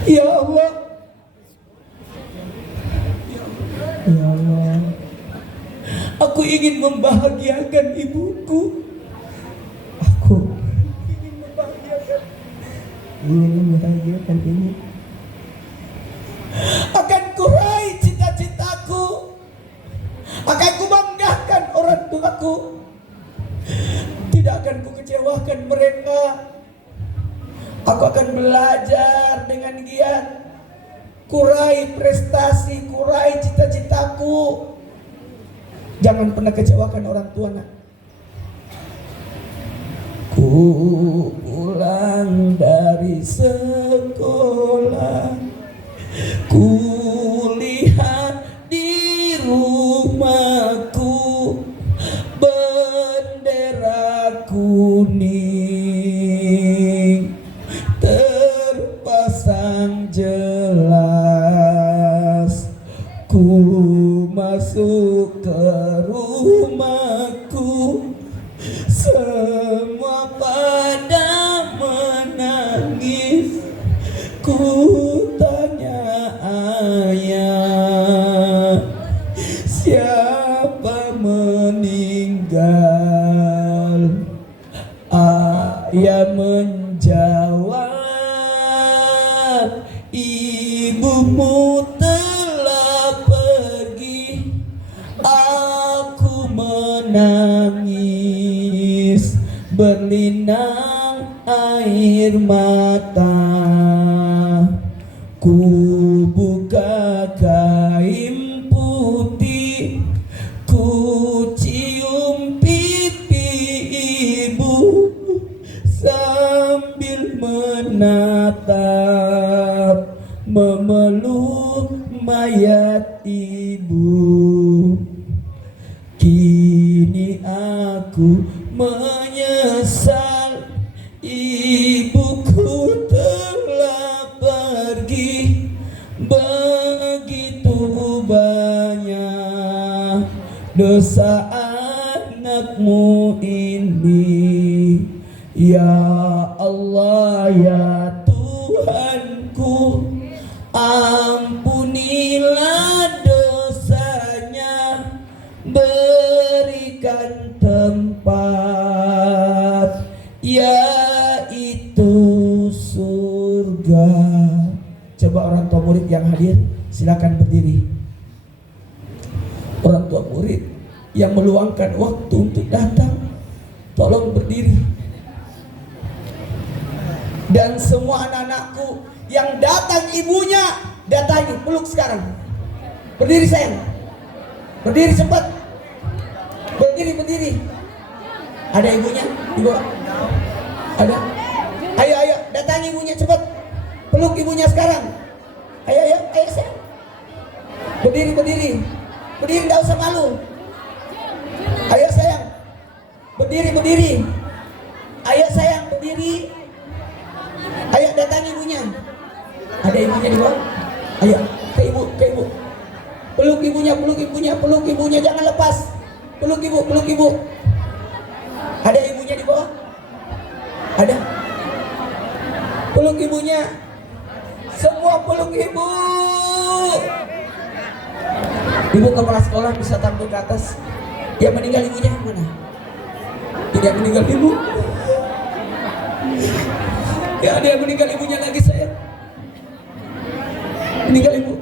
ya Allah, Ya Allah, aku ingin membahagiakan ibuku. aku Ingin membahagiakan. ingin membahagiakan ibu. Akan kurai cita-citaku, akan kubanggakan orang tuaku. Tidak akan kukecewakan mereka. Aku akan belajar dengan giat, kurai prestasi, kurai cita-citaku. Jangan pernah kecewakan orang tua, nak. Ku pulang dari sekolah, ku lihat di rumahku bendera kuning terpasang jelas. Ku masuk ke rumahku, semua pada menangis. Ku tanya ayah, siapa meninggal? Ayah menjawab, ibumu telah pergi. Aku menangis, berlinang air mata. Ku buka kain putih, ku cium pipi ibu sambil menatap, memeluk mayat ibu. Kini aku menyesal, ibuku telah pergi. Begitu banyak dosa anakmu ini. Ya Allah, ya Tuhanku, ampunilah dosanya, berikan tempat yaitu surga. Coba orang tua murid yang hadir, silakan berdiri. Orang tua murid yang meluangkan waktu untuk datang, tolong berdiri. Dan semua anak-anakku yang datang ibunya, datangi, peluk sekarang. Berdiri sayang, berdiri cepat. Berdiri. Ada ibunya di bawah? Ada? Ayo, datangi ibunya cepat. Peluk ibunya sekarang. Ayo sayang. Berdiri. Berdiri, enggak usah malu. Ayo sayang. Berdiri. Ayo sayang, berdiri. Ayo datangi ibunya. Ada ibunya di bawah? Ayo, ke ibu. Peluk ibunya, jangan lepas. Peluk ibu. Ada ibunya di bawah? Ada? Peluk ibunya. Semua peluk ibu. Ibu kepala sekolah bisa tampil ke atas. Yang meninggal ibunya mana? Tidak meninggal ibu. Ya, ada yang meninggal ibunya lagi saya. Meninggal ibu.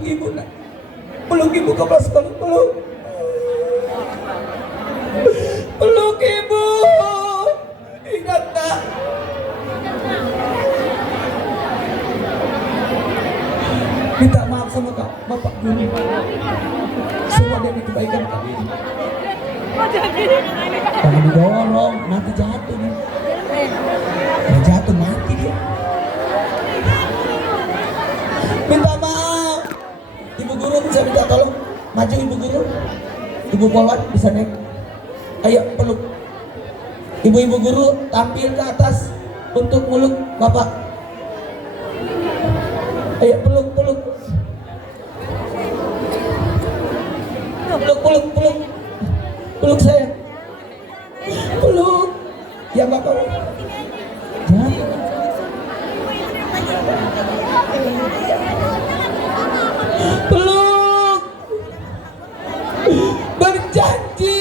peluk ibu nak. Peluk ibu kepala sekolah, peluk. Peluk ibu. Ingat nak. Minta maaf sama kak, bapak guru. Semua demi kebaikan kalian. Jangan didorong, nanti jatuh nih. Nah, jatuh mati dia. Minta maaf. Ibu guru bisa minta tolong. Maju ibu guru. Ibu Polwan bisa naik. Ayo peluk. Ibu-ibu guru tampil ke atas untuk meluk bapak. Ayo peluk, peluk. Peluk, peluk, peluk. Peluk saya. Peluk. Ya bapak. Jangan. Peluk. Berjanji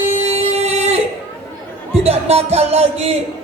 tidak nakal lagi.